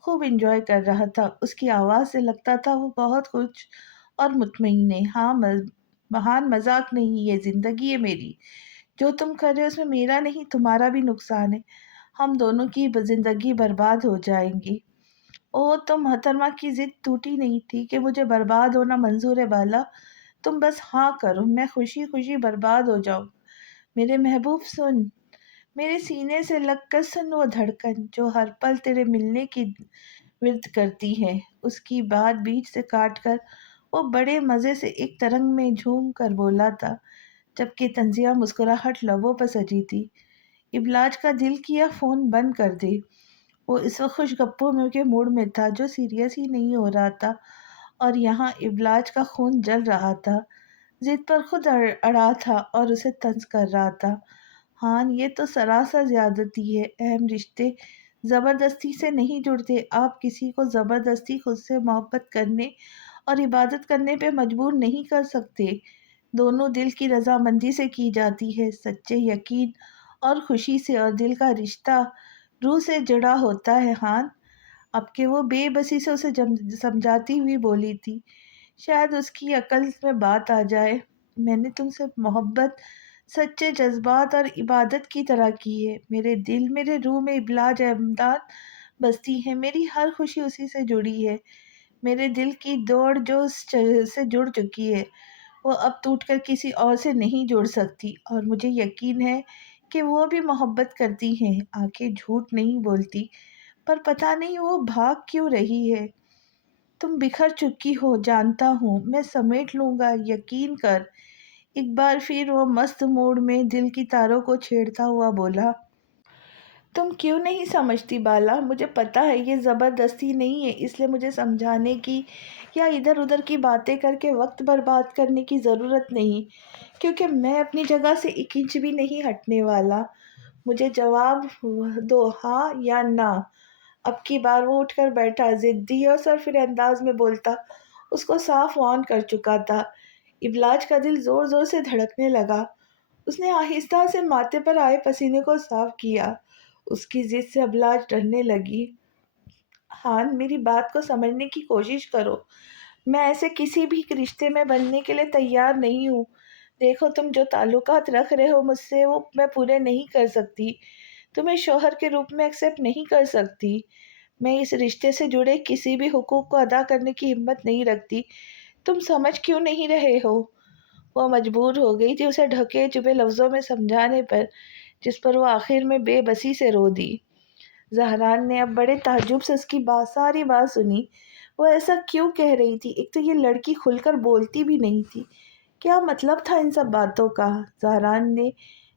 خوب انجوائے کر رہا تھا۔ اس کی آواز سے لگتا تھا وہ بہت خوش اور مطمئن ہے۔ ہاں بہان مذاق نہیں، یہ زندگی ہے میری، جو تم کر رہے ہو اس میں میرا نہیں تمہارا بھی نقصان ہے، ہم دونوں کی زندگی برباد ہو جائیں گی۔ او تو محترمہ کی ضد ٹوٹی نہیں تھی کہ مجھے برباد ہونا منظور ہے بالا، تم بس ہاں کرو، میں خوشی خوشی برباد ہو جاؤں۔ میرے محبوب سن، میرے سینے سے لگ کر سن وہ دھڑکن جو ہر پل تیرے ملنے کی ورد کرتی ہے۔ اس کی بات بیچ سے کاٹ کر وہ بڑے مزے سے ایک ترنگ میں جھوم کر بولا تھا، جبکہ تنزیہ مسکراہٹ لبوں پر سجی تھی۔ ابلاج کا دل کیا فون بند کر دے۔ وہ اس وقت خوش گپوں میں کے موڈ میں تھا جو سیریس ہی نہیں ہو رہا تھا، اور یہاں ابلاج کا خون جل رہا تھا، ضد پر خود اڑا تھا اور اسے طنز کر رہا تھا۔ ہاں یہ تو سراسر زیادتی ہے، اہم رشتے زبردستی سے نہیں جڑتے، آپ کسی کو زبردستی خود سے محبت کرنے اور عبادت کرنے پہ مجبور نہیں کر سکتے، دونوں دل کی رضامندی سے کی جاتی ہے، سچے یقین اور خوشی سے، اور دل کا رشتہ روح سے جڑا ہوتا ہے۔ ہاں اب کہ وہ بے بسی سے اسے سمجھاتی ہوئی بولی تھی، شاید اس کی عقل میں بات آ جائے، میں نے تم سے محبت سچے جذبات اور عبادت کی طرح کی ہے، میرے دل میرے روح میں ابلاج احمداد بستی ہے، میری ہر خوشی اسی سے جڑی ہے، میرے دل کی دوڑ جو اس سے جڑ چکی ہے وہ اب ٹوٹ کر کسی اور سے نہیں جڑ سکتی، اور مجھے یقین ہے کہ وہ بھی محبت کرتی ہیں، آنکھیں جھوٹ نہیں بولتی، پر پتہ نہیں وہ بھاگ کیوں رہی ہے۔ تم بکھر چکی ہو جانتا ہوں، میں سمیٹ لوں گا، یقین کر۔ ایک بار پھر وہ مست موڈ میں دل کی تاروں کو چھیڑتا ہوا بولا، تم کیوں نہیں سمجھتی بالا؟ مجھے پتا ہے یہ زبردستی نہیں ہے، اس لیے مجھے سمجھانے کی یا ادھر ادھر کی باتیں کر کے وقت برباد کرنے کی ضرورت نہیں، کیونکہ میں اپنی جگہ سے ایک انچ بھی نہیں ہٹنے والا۔ مجھے جواب دو، ہاں یا نہ۔ اب کی بار وہ اٹھ کر بیٹھا، ضدی اور سرفر انداز میں بولتا، اس کو صاف وارن کر چکا تھا۔ ابلاج کا دل زور زور سے دھڑکنے لگا، اس نے آہستہ سے ماتھے پر آئے پسینے کو صاف کیا۔ اس کی ضد سے ابلاج ڈرنے لگی۔ ہان میری بات کو سمجھنے کی کوشش کرو، میں ایسے کسی بھی رشتے میں بننے کے لیے تیار نہیں ہوں۔ دیکھو تم جو تعلقات رکھ رہے ہو مجھ سے وہ میں پورے نہیں کر سکتی، تمہیں شوہر کے روپ میں ایکسیپٹ نہیں کر سکتی، میں اس رشتے سے جڑے کسی بھی حقوق کو ادا کرنے کی ہمت نہیں رکھتی، تم سمجھ کیوں نہیں رہے ہو؟ وہ مجبور ہو گئی تھی اسے ڈھکے چپے لفظوں میں سمجھانے پر، جس پر وہ آخر میں بے بسی سے رو دی۔ زہران نے اب بڑے تعجب سے اس کی ساری بات سنی، وہ ایسا کیوں کہہ رہی تھی؟ ایک تو یہ لڑکی کھل کر بولتی بھی نہیں تھی، کیا مطلب تھا ان سب باتوں کا؟ زہران نے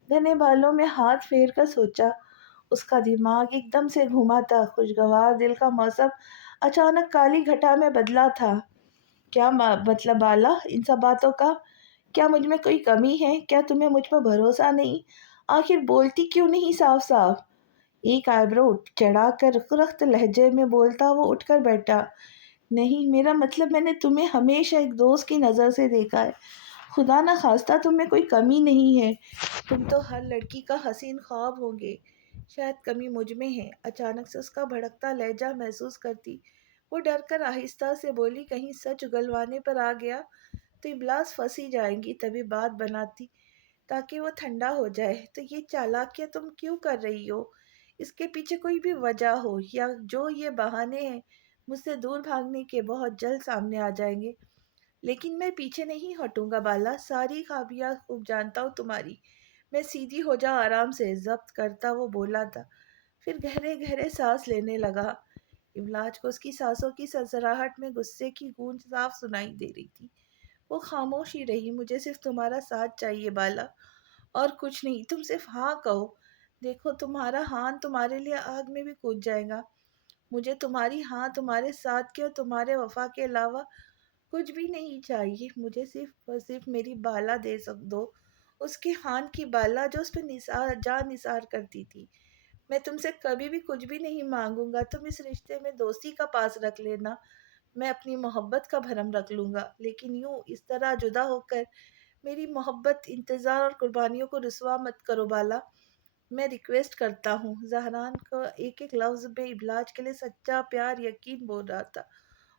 گھنے بالوں میں ہاتھ پھیر کر سوچا، اس کا دماغ ایک دم سے گھوما تھا، خوشگوار دل کا موسم اچانک کالی گھٹا میں بدلا تھا۔ کیا مطلب بالا ان سب باتوں کا؟ کیا مجھ میں کوئی کمی ہے؟ کیا تمہیں مجھ پر بھروسہ نہیں؟ آخر بولتی کیوں نہیں صاف صاف؟ ایک آئیبرو چڑھا کر سخت لہجے میں بولتا وہ اٹھ کر بیٹھا، نہیں میرا مطلب میں نے تمہیں ہمیشہ ایک دوست کی نظر سے دیکھا ہے، خدا نہ خواستہ تم میں کوئی کمی نہیں ہے، تم تو ہر لڑکی کا حسین خواب ہوگے، شاید کمی مجھ میں ہے۔ اچانک سے اس کا بھڑکتا لہجہ محسوس کرتی وہ ڈر کر آہستہ سے بولی، کہیں سچ اگلوانے پر آ گیا تو ابلاس پھنسی جائیں گی، تبھی بات بناتی تاکہ وہ ٹھنڈا ہو جائے۔ تو یہ چالاکیاں تم کیوں کر رہی ہو؟ اس کے پیچھے کوئی بھی وجہ ہو، یا جو یہ بہانے ہیں مجھ سے دور بھاگنے کے بہت جلد سامنے آ جائیں گے، لیکن میں پیچھے نہیں ہٹوں گا بالا، ساری خوابیاں خوب جانتا ہوں تمہاری، میں سیدھی ہو جا آرام سے، ضبط کرتا وہ بولا تھا، پھر گہرے گہرے سانس لینے لگا۔ ابلاج کو اس کی سانسوں کی سرسراہٹ میں غصے کی گونج صاف سنائی دے رہی تھی، وہ خاموش ہی رہی۔ مجھے صرف تمہارا ساتھ چاہیے بالا، اور کچھ نہیں، تم صرف ہاں کہو، دیکھو تمہارا ہاں تمہارے لیے آگ میں بھی کود جائے گا، مجھے تمہاری ہاں تمہارے ساتھ کے اور تمہارے وفا کے علاوہ کچھ بھی نہیں چاہیے، مجھے صرف اور صرف میری بالا دے دو، اس کی ہان کی بالا جو اس پہ جان نثار کرتی تھی، میں تم سے کبھی بھی کچھ بھی نہیں مانگوں گا، تم اس رشتے میں دوستی کا پاس رکھ لینا، میں اپنی محبت کا بھرم رکھ لوں گا، لیکن یوں اس طرح جدا ہو کر میری محبت، انتظار اور قربانیوں کو رسوا مت کرو بالا۔ میں ریکویسٹ کرتا ہوں۔ زہران کو ایک ایک لفظ میں ابلاج کے لیے سچا پیار یقین بول رہا تھا۔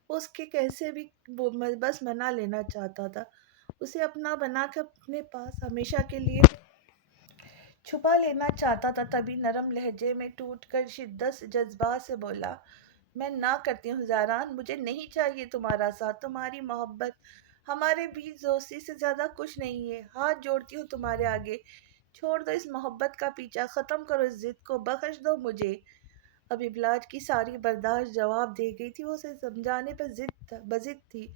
وہ اس کے کیسے بھی بس منا لینا چاہتا تھا، اسے اپنا بنا کر اپنے پاس ہمیشہ کے لیے چھپا لینا چاہتا تھا۔ تبھی نرم لہجے میں ٹوٹ کر شدت سے جذبات سے بولا، میں نہ کرتی ہوں زہران، مجھے نہیں چاہیے تمہارا ساتھ، تمہاری محبت ہمارے بیچ دوستی سے زیادہ کچھ نہیں ہے۔ ہاتھ جوڑتی ہوں تمہارے آگے، چھوڑ دو اس محبت کا پیچھا، ختم کرو اس ضد کو، بخش دو مجھے۔ اب ابلاج کی ساری برداشت جواب دے گئی تھی، وہ اسے سمجھانے پر بضد تھی،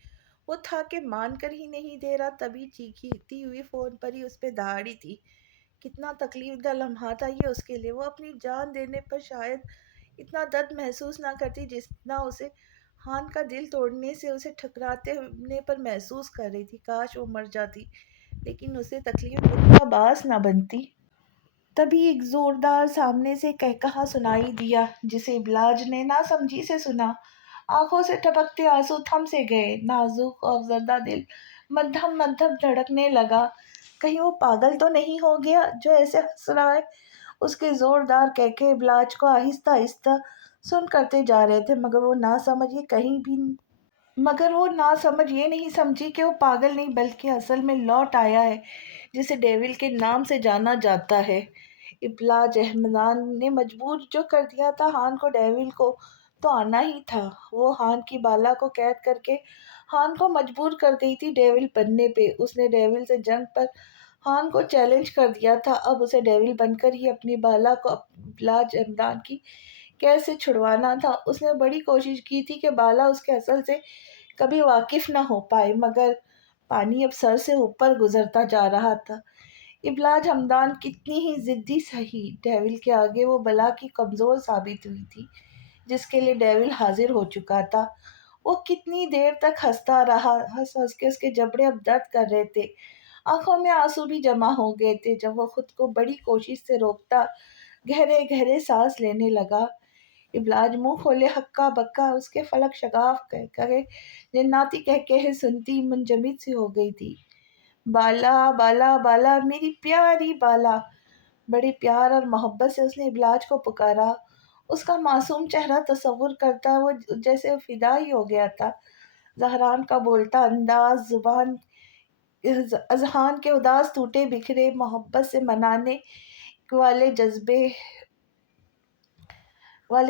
وہ تھا کہ مان کر ہی نہیں دے رہا۔ تبھی چیختی ہوئی فون پر ہی اس پہ دہاڑی تھی۔ کتنا تکلیف دہ لمحہ تھا یہ اس کے لیے، وہ اپنی جان دینے پر شاید اتنا درد محسوس نہ کرتی جتنا اسے خان کا دل توڑنے سے اسے ٹھکراتے ہونے پر محسوس کر رہی تھی۔ کاش وہ مر جاتی لیکن اسے تکلیف دینے کا باعث نہ بنتی۔ تبھی ایک زوردار سامنے سے قہقہا سنائی دیا، جسے ابلاج نے نہ سمجھی سے سنا۔ آنکھوں سے ٹپکتے آنسو تھم سے گئے، نازک خوفزدہ دل مدھم مدھم دھڑکنے لگا۔ کہیں وہ پاگل تو نہیں ہو گیا جو ایسے ہنس رہا ہے؟ اس کے زوردار کہکہے ابلاج کو آہستہ آہستہ سن کرتے جا رہے تھے، مگر وہ نہ سمجھ یہ نہیں سمجھی کہ وہ پاگل نہیں بلکہ اصل میں لوٹ آیا ہے، جسے ڈیول کے نام سے جانا جاتا ہے۔ ابلاج احمدان نے مجبور جو کر دیا تھا خان کو، ڈیول کو تو آنا ہی تھا۔ وہ خان کی بالا کو قید کر کے خان کو مجبور کر گئی تھی ڈیول بننے پہ۔ اس نے ڈیول سے جنگ پر خان کو چیلنج کر دیا تھا، اب اسے ڈیول بن کر ہی اپنی بالا کو ابلاج احمدان کی قید سے چھڑوانا تھا۔ اس نے بڑی کوشش کی تھی کہ بالا اس کے اصل سے کبھی واقف نہ ہو پائے، مگر پانی اب سر سے اوپر گزرتا جا رہا تھا۔ ابلاج ہمدان کتنی ہی ضدی سہی، ڈیول کے آگے وہ بلا کی کمزور ثابت ہوئی تھی جس کے لیے ڈیول حاضر ہو چکا تھا۔ وہ کتنی دیر تک ہنستا رہا، ہنس ہنس کے اس کے جبڑے اب درد کر رہے تھے، آنکھوں میں آنسو بھی جمع ہو گئے تھے۔ جب وہ خود کو بڑی کوشش سے روکتا گہرے گہرے سانس لینے لگا، ابلاج منہ کھولے ہکا بکا اس کے فلک شگاف کہے جناتی کہکہے سنتی منجمد سی ہو گئی تھی۔ بالا بالا بالا میری پیاری بالا۔ بڑے پیار اور محبت سے اس نے ابلاج کو پکارا۔ اس کا معصوم چہرہ تصور کرتا وہ جیسے فدا ہی ہو گیا تھا۔ زہران کا بولتا انداز، زبان، اذہان کے اداس ٹوٹے بکھرے محبت سے منانے والے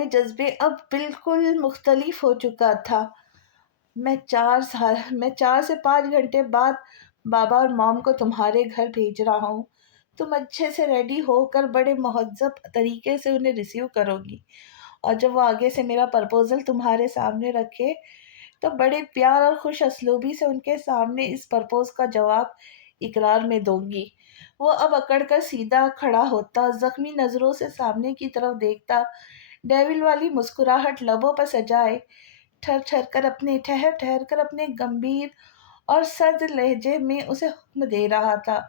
جذبے اب بالکل مختلف ہو چکا تھا۔ میں 4 سے 5 گھنٹے بعد بابا اور مام کو تمہارے گھر بھیج رہا ہوں، تم اچھے سے ریڈی ہو کر بڑے مہذب طریقے سے انہیں ریسیو کرو گی، اور جب وہ آگے سے میرا پرپوزل تمہارے سامنے رکھے تو بڑے پیار اور خوش اسلوبی سے ان کے سامنے اس پرپوز کا جواب اقرار میں دوں گی۔ وہ اب اکڑ کر سیدھا کھڑا ہوتا، زخمی نظروں سے سامنے کی طرف دیکھتا، ڈیول والی مسکراہٹ لبوں پر سجائے ٹھہر ٹھہر کر اپنے گمبھیر اور سرد لہجے میں اسے حکم دے رہا تھا،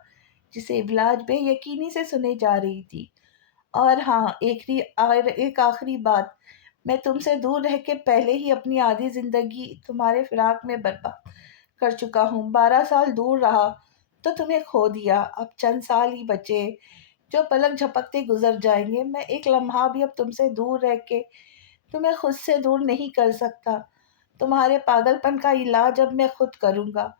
جسے ابلاج بے یقینی سے سنے جا رہی تھی۔ اور ہاں، ایک آخری بات، میں تم سے دور رہ کے پہلے ہی اپنی آدھی زندگی تمہارے فراق میں برباد کر چکا ہوں۔ 12 سال دور رہا تو تمہیں کھو دیا، اب چند سال ہی بچے جو پلک جھپکتے گزر جائیں گے۔ میں ایک لمحہ بھی اب تم سے دور رہ کے تمہیں خود سے دور نہیں کر سکتا۔ تمہارے پاگل پن کا علاج اب میں خود کروں گا،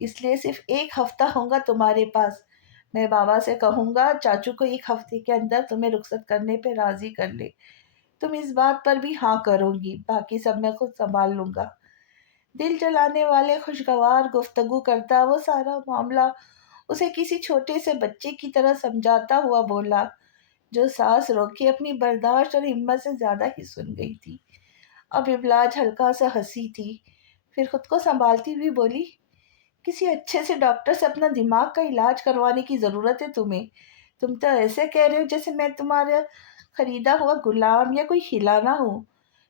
اس لیے صرف 1 ہفتہ ہوں گا تمہارے پاس۔ میں بابا سے کہوں گا چاچو کو 1 ہفتے کے اندر تمہیں رخصت کرنے پہ راضی کر لے۔ تم اس بات پر بھی ہاں کرو گی، باقی سب میں خود سنبھال لوں گا۔ دل جلانے والے خوشگوار گفتگو کرتا وہ سارا معاملہ اسے کسی چھوٹے سے بچے کی طرح سمجھاتا ہوا بولا، جو سانس روکے اپنی برداشت اور ہمت سے زیادہ ہی سن گئی تھی۔ اب ابلاج ہلکا سا ہنسی تھی، پھر خود کو سنبھالتی ہوئی بولی، کسی اچھے سے ڈاکٹر سے اپنا دماغ کا علاج کروانے کی ضرورت ہے تمہیں۔ تم تو ایسے کہہ رہے ہو جیسے میں تمہارا خریدا ہوا غلام یا کوئی کھلانا ہوں،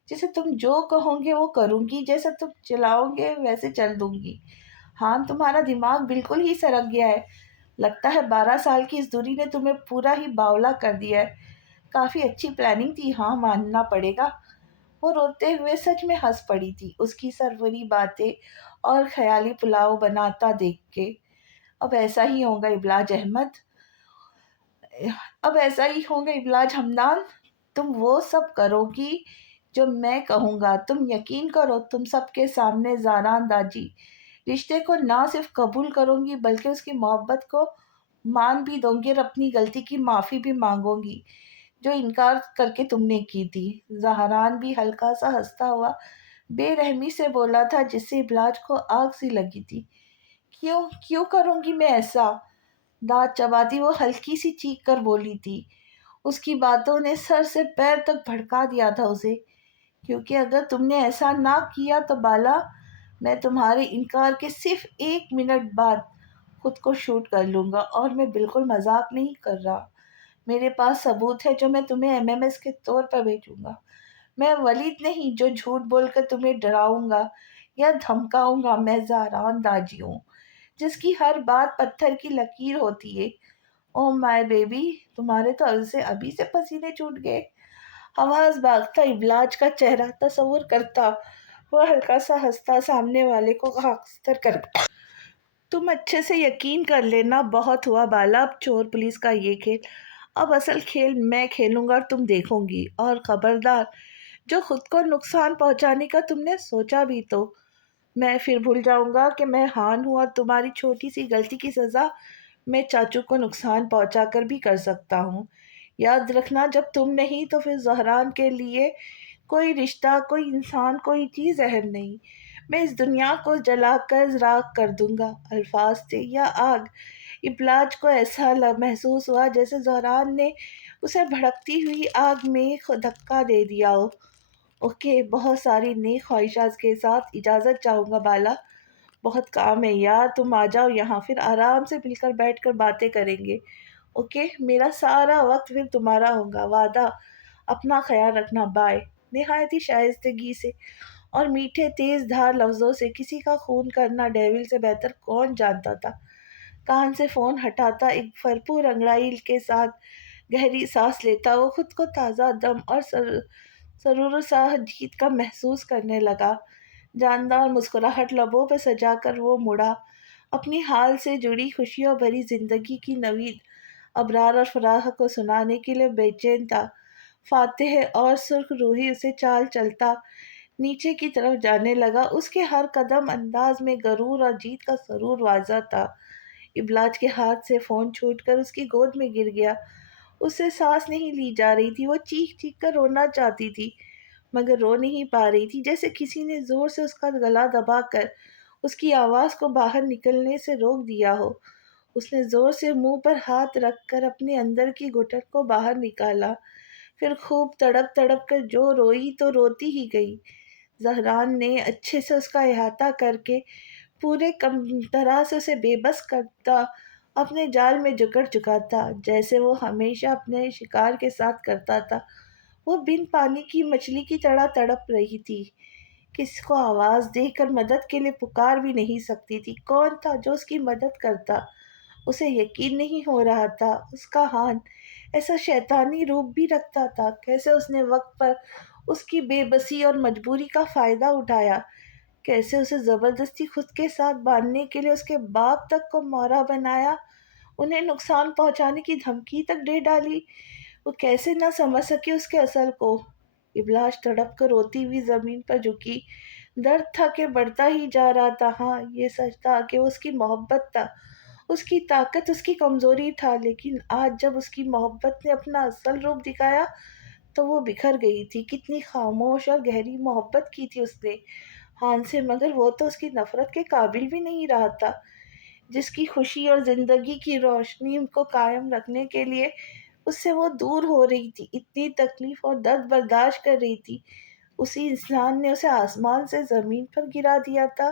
جیسے تم جو کہو گے وہ کروں گی، جیسا تم چلاؤ گے ویسے چل دوں گی۔ ہاں، تمہارا دماغ بالکل ہی سرک گیا ہے، لگتا ہے 12 سال کی اس دوری نے تمہیں پورا ہی باولا کر دیا ہے۔ کافی اچھی پلاننگ تھی، ہاں ماننا پڑے گا۔ وہ روتے ہوئے سچ میں ہنس پڑی تھی، اس کی سروری باتیں اور خیالی پلاؤ بناتا دیکھ کے۔ اب ایسا ہی ہوگا ابلاج احمد، اب ایسا ہی ہوگا ابلاج حمدان، تم وہ سب کرو گی جو میں کہوں گا۔ تم یقین کرو، تم سب کے سامنے زاران داجی رشتے کو نہ صرف قبول کروں گی بلکہ اس کی محبت کو مان بھی دوں گی اور اپنی غلطی کی معافی بھی مانگوں گی جو انکار کر کے تم نے کی تھی۔ زہران بھی ہلکا سا ہنستا ہوا بے رحمی سے بولا تھا، جس سے ابلاج کو آگ سی لگی تھی۔ کیوں کیوں کروں گی میں ایسا؟ دانت چباتی وہ ہلکی سی چیخ کر بولی تھی۔ اس کی باتوں نے سر سے پیر تک بھڑکا دیا تھا اسے۔ کیونکہ اگر تم نے ایسا نہ کیا تو بالا، میں تمہارے انکار کے صرف 1 منٹ بعد خود کو شوٹ کر لوں گا، اور میں بالکل مذاق نہیں کر رہا۔ میرے پاس ثبوت ہے جو میں تمہیں MMS کے طور پر بھیجوں گا۔ میں ولید نہیں جو جھوٹ بول کر تمہیں ڈراؤں گا یا دھمکاؤں گا، میں زہران داجی ہوں جس کی ہر بات پتھر کی لکیر ہوتی ہے۔ او مائی بیبی، تمہارے تو ابھی سے پسینے چھوٹ گئے۔ حواس باغتا ابلاج کا چہرہ تصور کرتا وہ ہلکا سا ہنستا سامنے والے کو خاکستر کر گیا۔ تم اچھے سے یقین کر لینا، بہت ہوا بالا اب چور پولیس کا یہ کھیل، اب اصل کھیل میں کھیلوں گا اور تم دیکھو گی۔ اور خبردار، جو خود کو نقصان پہنچانے کا تم نے سوچا بھی تو میں پھر بھول جاؤں گا کہ میں ہان ہوں، اور تمہاری چھوٹی سی غلطی کی سزا میں چاچو کو نقصان پہنچا کر بھی کر سکتا ہوں۔ یاد رکھنا، جب تم نہیں تو پھر زہران کے لیے کوئی رشتہ، کوئی انسان، کوئی چیز اہم نہیں۔ میں اس دنیا کو جلا کر راکھ کر دوں گا۔ الفاظ تھے یا آگ؟ ابلاج کو ایسا محسوس ہوا جیسے زہران نے اسے بھڑکتی ہوئی آگ میں دھکا دے دیا ہو۔ اوکے، بہت ساری نیک خواہشات کے ساتھ اجازت چاہوں گا بالا، بہت کام ہے یار، تم آ جاؤ یہاں، پھر آرام سے مل کر بیٹھ کر باتیں کریں گے۔ اوکے، میرا سارا وقت پھر تمہارا ہوگا، وعدہ؟ اپنا خیال رکھنا، بائے۔ نہایت ہی شائستگی سے اور میٹھے تیز دھار لفظوں سے کسی کا خون کرنا ڈیول سے بہتر کون جانتا تھا۔ کان سے فون ہٹاتا ایک بھرپور انگڑائی کے ساتھ گہری سانس لیتا وہ خود کو تازہ دم اور سرور سا جیت کا محسوس کرنے لگا۔ جاندار مسکراہٹ لبوں پہ سجا کر وہ مڑا، اپنی حال سے جڑی خوشیوں بھری زندگی کی نوید ابرار اور فراح کو سنانے کے لیے بے چین تھا۔ فاتح اور سرخ روحی اسے چال چلتا نیچے کی طرف جانے لگا، اس کے ہر قدم انداز میں غرور اور جیت کا سرور واضح تھا۔ ابلاج کے ہاتھ سے فون چھوٹ کر اس کی گود میں گر گیا۔ اس سے سانس نہیں لی جا رہی تھی، وہ چیخ چیخ کر رونا چاہتی تھی مگر رو نہیں پا رہی تھی، جیسے کسی نے زور سے اس کا گلا دبا کر اس کی آواز کو باہر نکلنے سے روک دیا ہو۔ اس نے زور سے منہ پر ہاتھ رکھ کر اپنے اندر کی گھٹن کو باہر نکالا، پھر خوب تڑپ تڑپ کر جو روئی تو روتی ہی گئی۔ زہران نے اچھے سے اس کا احاطہ کر کے پورے طرح سے اسے بے بس کرتا اپنے جال میں جکڑ چکا تھا، جیسے وہ ہمیشہ اپنے شکار کے ساتھ کرتا تھا۔ وہ بن پانی کی مچھلی کی طرح تڑپ رہی تھی، کسی کو آواز دے کر مدد کے لیے پکار بھی نہیں سکتی تھی۔ کون تھا جو اس کی مدد کرتا؟ اسے یقین نہیں ہو رہا تھا۔ اس کا ہان ایسا شیطانی روپ بھی رکھتا تھا؟ کیسے اس نے وقت پر اس کی بے بسی اور مجبوری کا فائدہ اٹھایا؟ کیسے اسے زبردستی خود کے ساتھ باندھنے کے لیے اس کے باپ تک کو مورا بنایا، انہیں نقصان پہنچانے کی دھمکی تک دے ڈالی؟ وہ کیسے نہ سمجھ سکے اس کے اصل کو؟ ابلاج تڑپ کر روتی ہوئی زمین پر جھکی، درد تھا کہ بڑھتا ہی جا رہا تھا۔ ہاں، یہ سچ تھا کہ وہ اس کی محبت تھا، اس کی طاقت، اس کی کمزوری تھا، لیکن آج جب اس کی محبت نے اپنا اصل روپ دکھایا تو وہ بکھر گئی تھی۔ کتنی خاموش اور گہری محبت کی تھی اس نے ہان سے، مگر وہ تو اس کی نفرت کے قابل بھی نہیں رہا تھا، جس کی خوشی اور زندگی کی روشنی کو قائم رکھنے کے لیے اس سے وہ دور ہو رہی تھی، اتنی تکلیف اور درد برداشت کر رہی تھی۔ اسی انسان نے اسے آسمان سے زمین پر گرا دیا تھا۔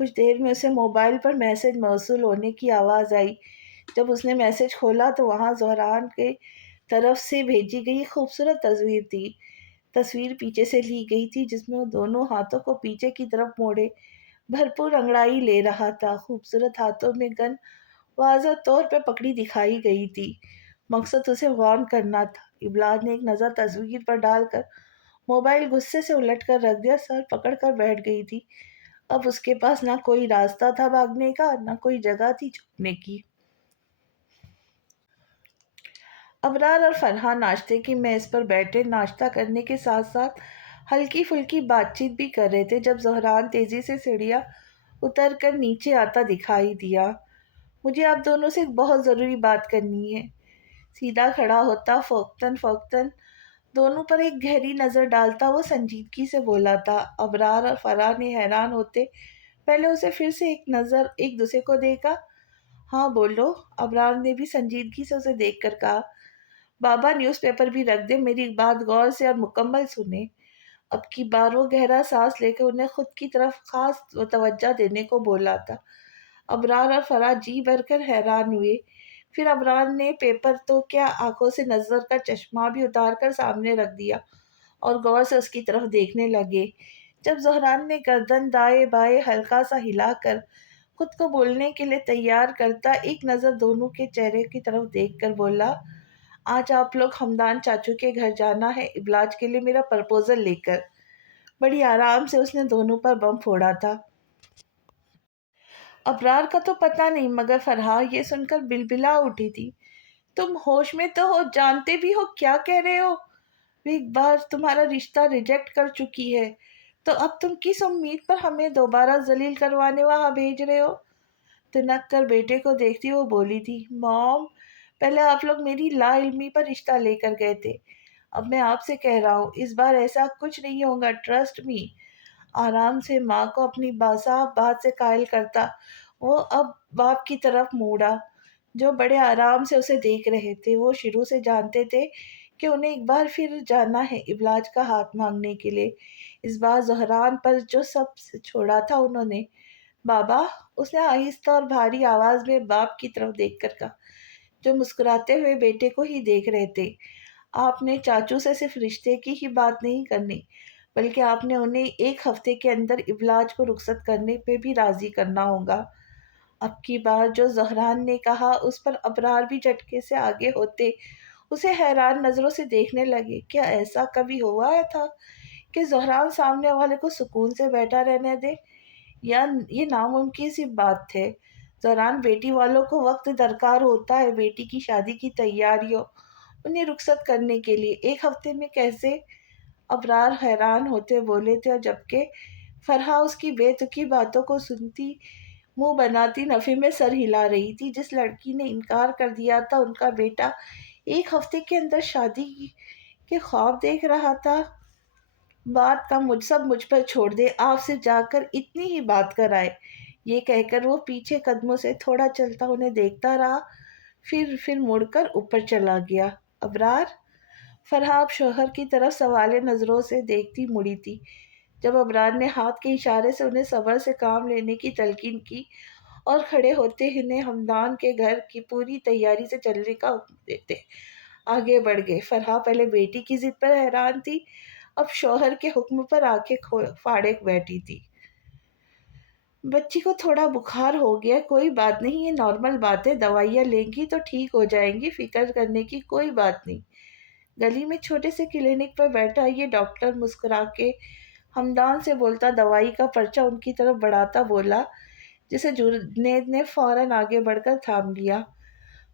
کچھ دیر میں اسے موبائل پر میسج موصول ہونے کی آواز آئی۔ جب اس نے میسج کھولا تو وہاں زہران کے طرف سے بھیجی گئی خوبصورت تصویر تھی۔ تصویر پیچھے سے لی گئی تھی، جس میں وہ دونوں ہاتھوں کو پیچھے کی طرف موڑے بھرپور انگڑائی لے رہا تھا۔ خوبصورت ہاتھوں میں گن واضح طور پہ پکڑی دکھائی گئی تھی۔ مقصد اسے وارن کرنا تھا ابلاج نے ایک نظر تصویر پر ڈال کر موبائل غصے سے الٹ کر رکھ دیا، سر پکڑ کر بیٹھ گئی تھی۔ اب اس کے پاس نہ کوئی راستہ تھا بھاگنے کا، نہ کوئی جگہ تھی چھپنے کی۔ ابرار اور فرحان ناشتے کی میز پر بیٹھے ناشتہ کرنے کے ساتھ ساتھ ہلکی پھلکی بات چیت بھی کر رہے تھے جب زہران تیزی سے سیڑھیاں اتر کر نیچے آتا دکھائی دیا۔ مجھے آپ دونوں سے ایک بہت ضروری بات کرنی ہے۔ سیدھا کھڑا ہوتا فوقتاً فوقتاً دونوں پر ایک گہری نظر ڈالتا وہ سنجیدگی سے بولا تھا۔ ابرار اور فرحان نے حیران ہوتے پہلے اسے پھر سے ایک نظر ایک دوسرے کو دیکھا۔ ہاں بولو، ابرار نے بھی سنجیدگی سے اسے دیکھ کر کہا۔ بابا نیوز پیپر بھی رکھ دے، میری بات غور سے اور مکمل سنیں۔ اب کی بار وہ گہرا سانس لے کے انہیں خود کی طرف خاص توجہ دینے کو بولا تھا۔ ابرار اور فرحان جی بھر کر حیران ہوئے۔ پھر ابرار نے پیپر تو کیا آنکھوں سے نظر کا چشمہ بھی اتار کر سامنے رکھ دیا اور غور سے اس کی طرف دیکھنے لگے۔ جب زہران نے گردن دائیں بائیں ہلکا سا ہلا کر خود کو بولنے کے لیے تیار کرتا ایک نظر دونوں کے چہرے کی طرف دیکھ کر بولا، آج آپ لوگ ہمدان چاچو کے گھر جانا ہے ابلاج کے لیے میرا پرپوزل لے کر۔ بڑی آرام سے اس نے دونوں پر بم پھوڑا تھا۔ ابرار کا تو پتہ نہیں، مگر فرحان یہ سن کر بلبلا اٹھی تھی۔ تم ہوش میں تو ہو، جانتے بھی ہو کیا کہہ رہے ہو؟ وہ ایک بار تمہارا رشتہ ریجیکٹ کر چکی ہے، تو اب تم کس امید پر ہمیں دوبارہ ذلیل کروانے وہاں بھیج رہے ہو؟ تنک کر بیٹے کو دیکھتی وہ بولی تھی، موم، پہلے آپ لوگ میری لا علمی پر رشتہ لے کر گئے تھے، اب میں آپ سے کہہ رہا ہوں اس بار ایسا کچھ نہیں ہوگا، ٹرسٹ می۔ آرام سے ماں کو اپنی صاف بات سے قائل کرتا وہ اب باپ کی طرف موڑا، جو بڑے آرام سے اسے دیکھ رہے تھے۔ وہ شروع سے جانتے تھے کہ انہیں ایک بار پھر جانا ہے ابلاج کا ہاتھ مانگنے کے لیے۔ اس بار زہران پر جو سب سے چھوڑا تھا انہوں نے۔ بابا، اس نے آہستہ اور بھاری آواز میں باپ کی طرف دیکھ کر کہا، جو مسکراتے ہوئے بیٹے کو ہی دیکھ رہے تھے، آپ نے چاچو سے صرف رشتے کی ہی بات نہیں کرنی، بلکہ آپ نے انہیں ایک ہفتے کے اندر ابلاج کو رخصت کرنے پہ بھی راضی کرنا ہوگا۔ اب کی بار جو زہران نے کہا اس پر ابرار بھی جھٹکے سے آگے ہوتے اسے حیران نظروں سے دیکھنے لگے۔ کیا ایسا کبھی ہوا تھا کہ زہران سامنے والے کو سکون سے بیٹھا رہنے دے، یا یہ ناممکن سی بات ہے؟ زہران بیٹی والوں کو وقت درکار ہوتا ہے، بیٹی کی شادی کی تیاریوں انہیں رخصت کرنے کے لیے ایک ہفتے میں کیسے؟ ابرار حیران ہوتے بولے تھے، اور جبکہ فرحہ اس کی بے تکی باتوں کو سنتی منہ بناتی نفی میں سر ہلا رہی تھی۔ جس لڑکی نے انکار کر دیا تھا ان کا بیٹا ایک ہفتے کے اندر شادی کے خواب دیکھ رہا تھا۔ بات کا سب مجھ پر چھوڑ دے، آپ سے جا کر اتنی ہی بات کر آئے۔ یہ کہہ کر وہ پیچھے قدموں سے تھوڑا چلتا انہیں دیکھتا رہا، پھر مڑ کر اوپر چلا گیا۔ ابرار؟ فرحان شوہر کی طرف سوالیہ نظروں سے دیکھتی مڑی تھی۔ جب ابرار نے ہاتھ کے اشارے سے انہیں صبر سے کام لینے کی تلقین کی اور کھڑے ہوتے انہیں ہمدان کے گھر کی پوری تیاری سے چلنے کا حکم دیتے آگے بڑھ گئے۔ فرحان پہلے بیٹی کی ضد پر حیران تھی، اب شوہر کے حکم پر آنکھیں پھاڑے بیٹھی تھی۔ بچی کو تھوڑا بخار ہو گیا، کوئی بات نہیں، یہ نارمل بات ہے، دوائیاں لیں گی تو ٹھیک ہو جائیں گی، فکر کرنے کی کوئی بات نہیں۔ گلی میں چھوٹے سے کلینک پر بیٹھا یہ ڈاکٹر مسکرا کے ہمدان سے بولتا دوائی کا پرچہ ان کی طرف بڑھاتا بولا، جسے جنید نے فوراً آگے بڑھ کر تھام لیا۔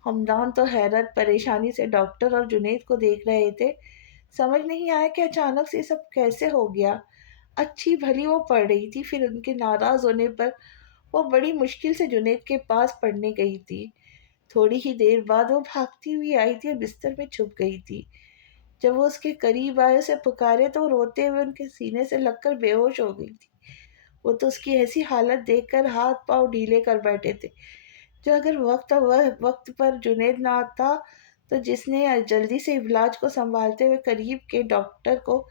ہمدان تو حیرت پریشانی سے ڈاکٹر اور جنید کو دیکھ رہے تھے، سمجھ نہیں آیا کہ اچانک سے یہ سب کیسے ہو گیا۔ اچھی بھلی وہ پڑھ رہی تھی، پھر ان کے ناراض ہونے پر وہ بڑی مشکل سے جنید کے پاس پڑھنے گئی تھی۔ تھوڑی ہی دیر بعد وہ بھاگتی ہوئی آئی تھی اور بستر میں چھپ گئی تھی۔ جب وہ اس کے قریب آئے اسے پکارے تو وہ روتے ہوئے ان کے سینے سے لگ کر بے ہوش ہو گئی تھی۔ وہ تو اس کی ایسی حالت دیکھ کر ہاتھ پاؤں ڈھیلے کر بیٹھے تھے، جو اگر وقت پر جنید نہ آتا تو جس نے جلدی سے ابلاج کو سنبھالتے ہوئے قریب کے ڈاکٹر کو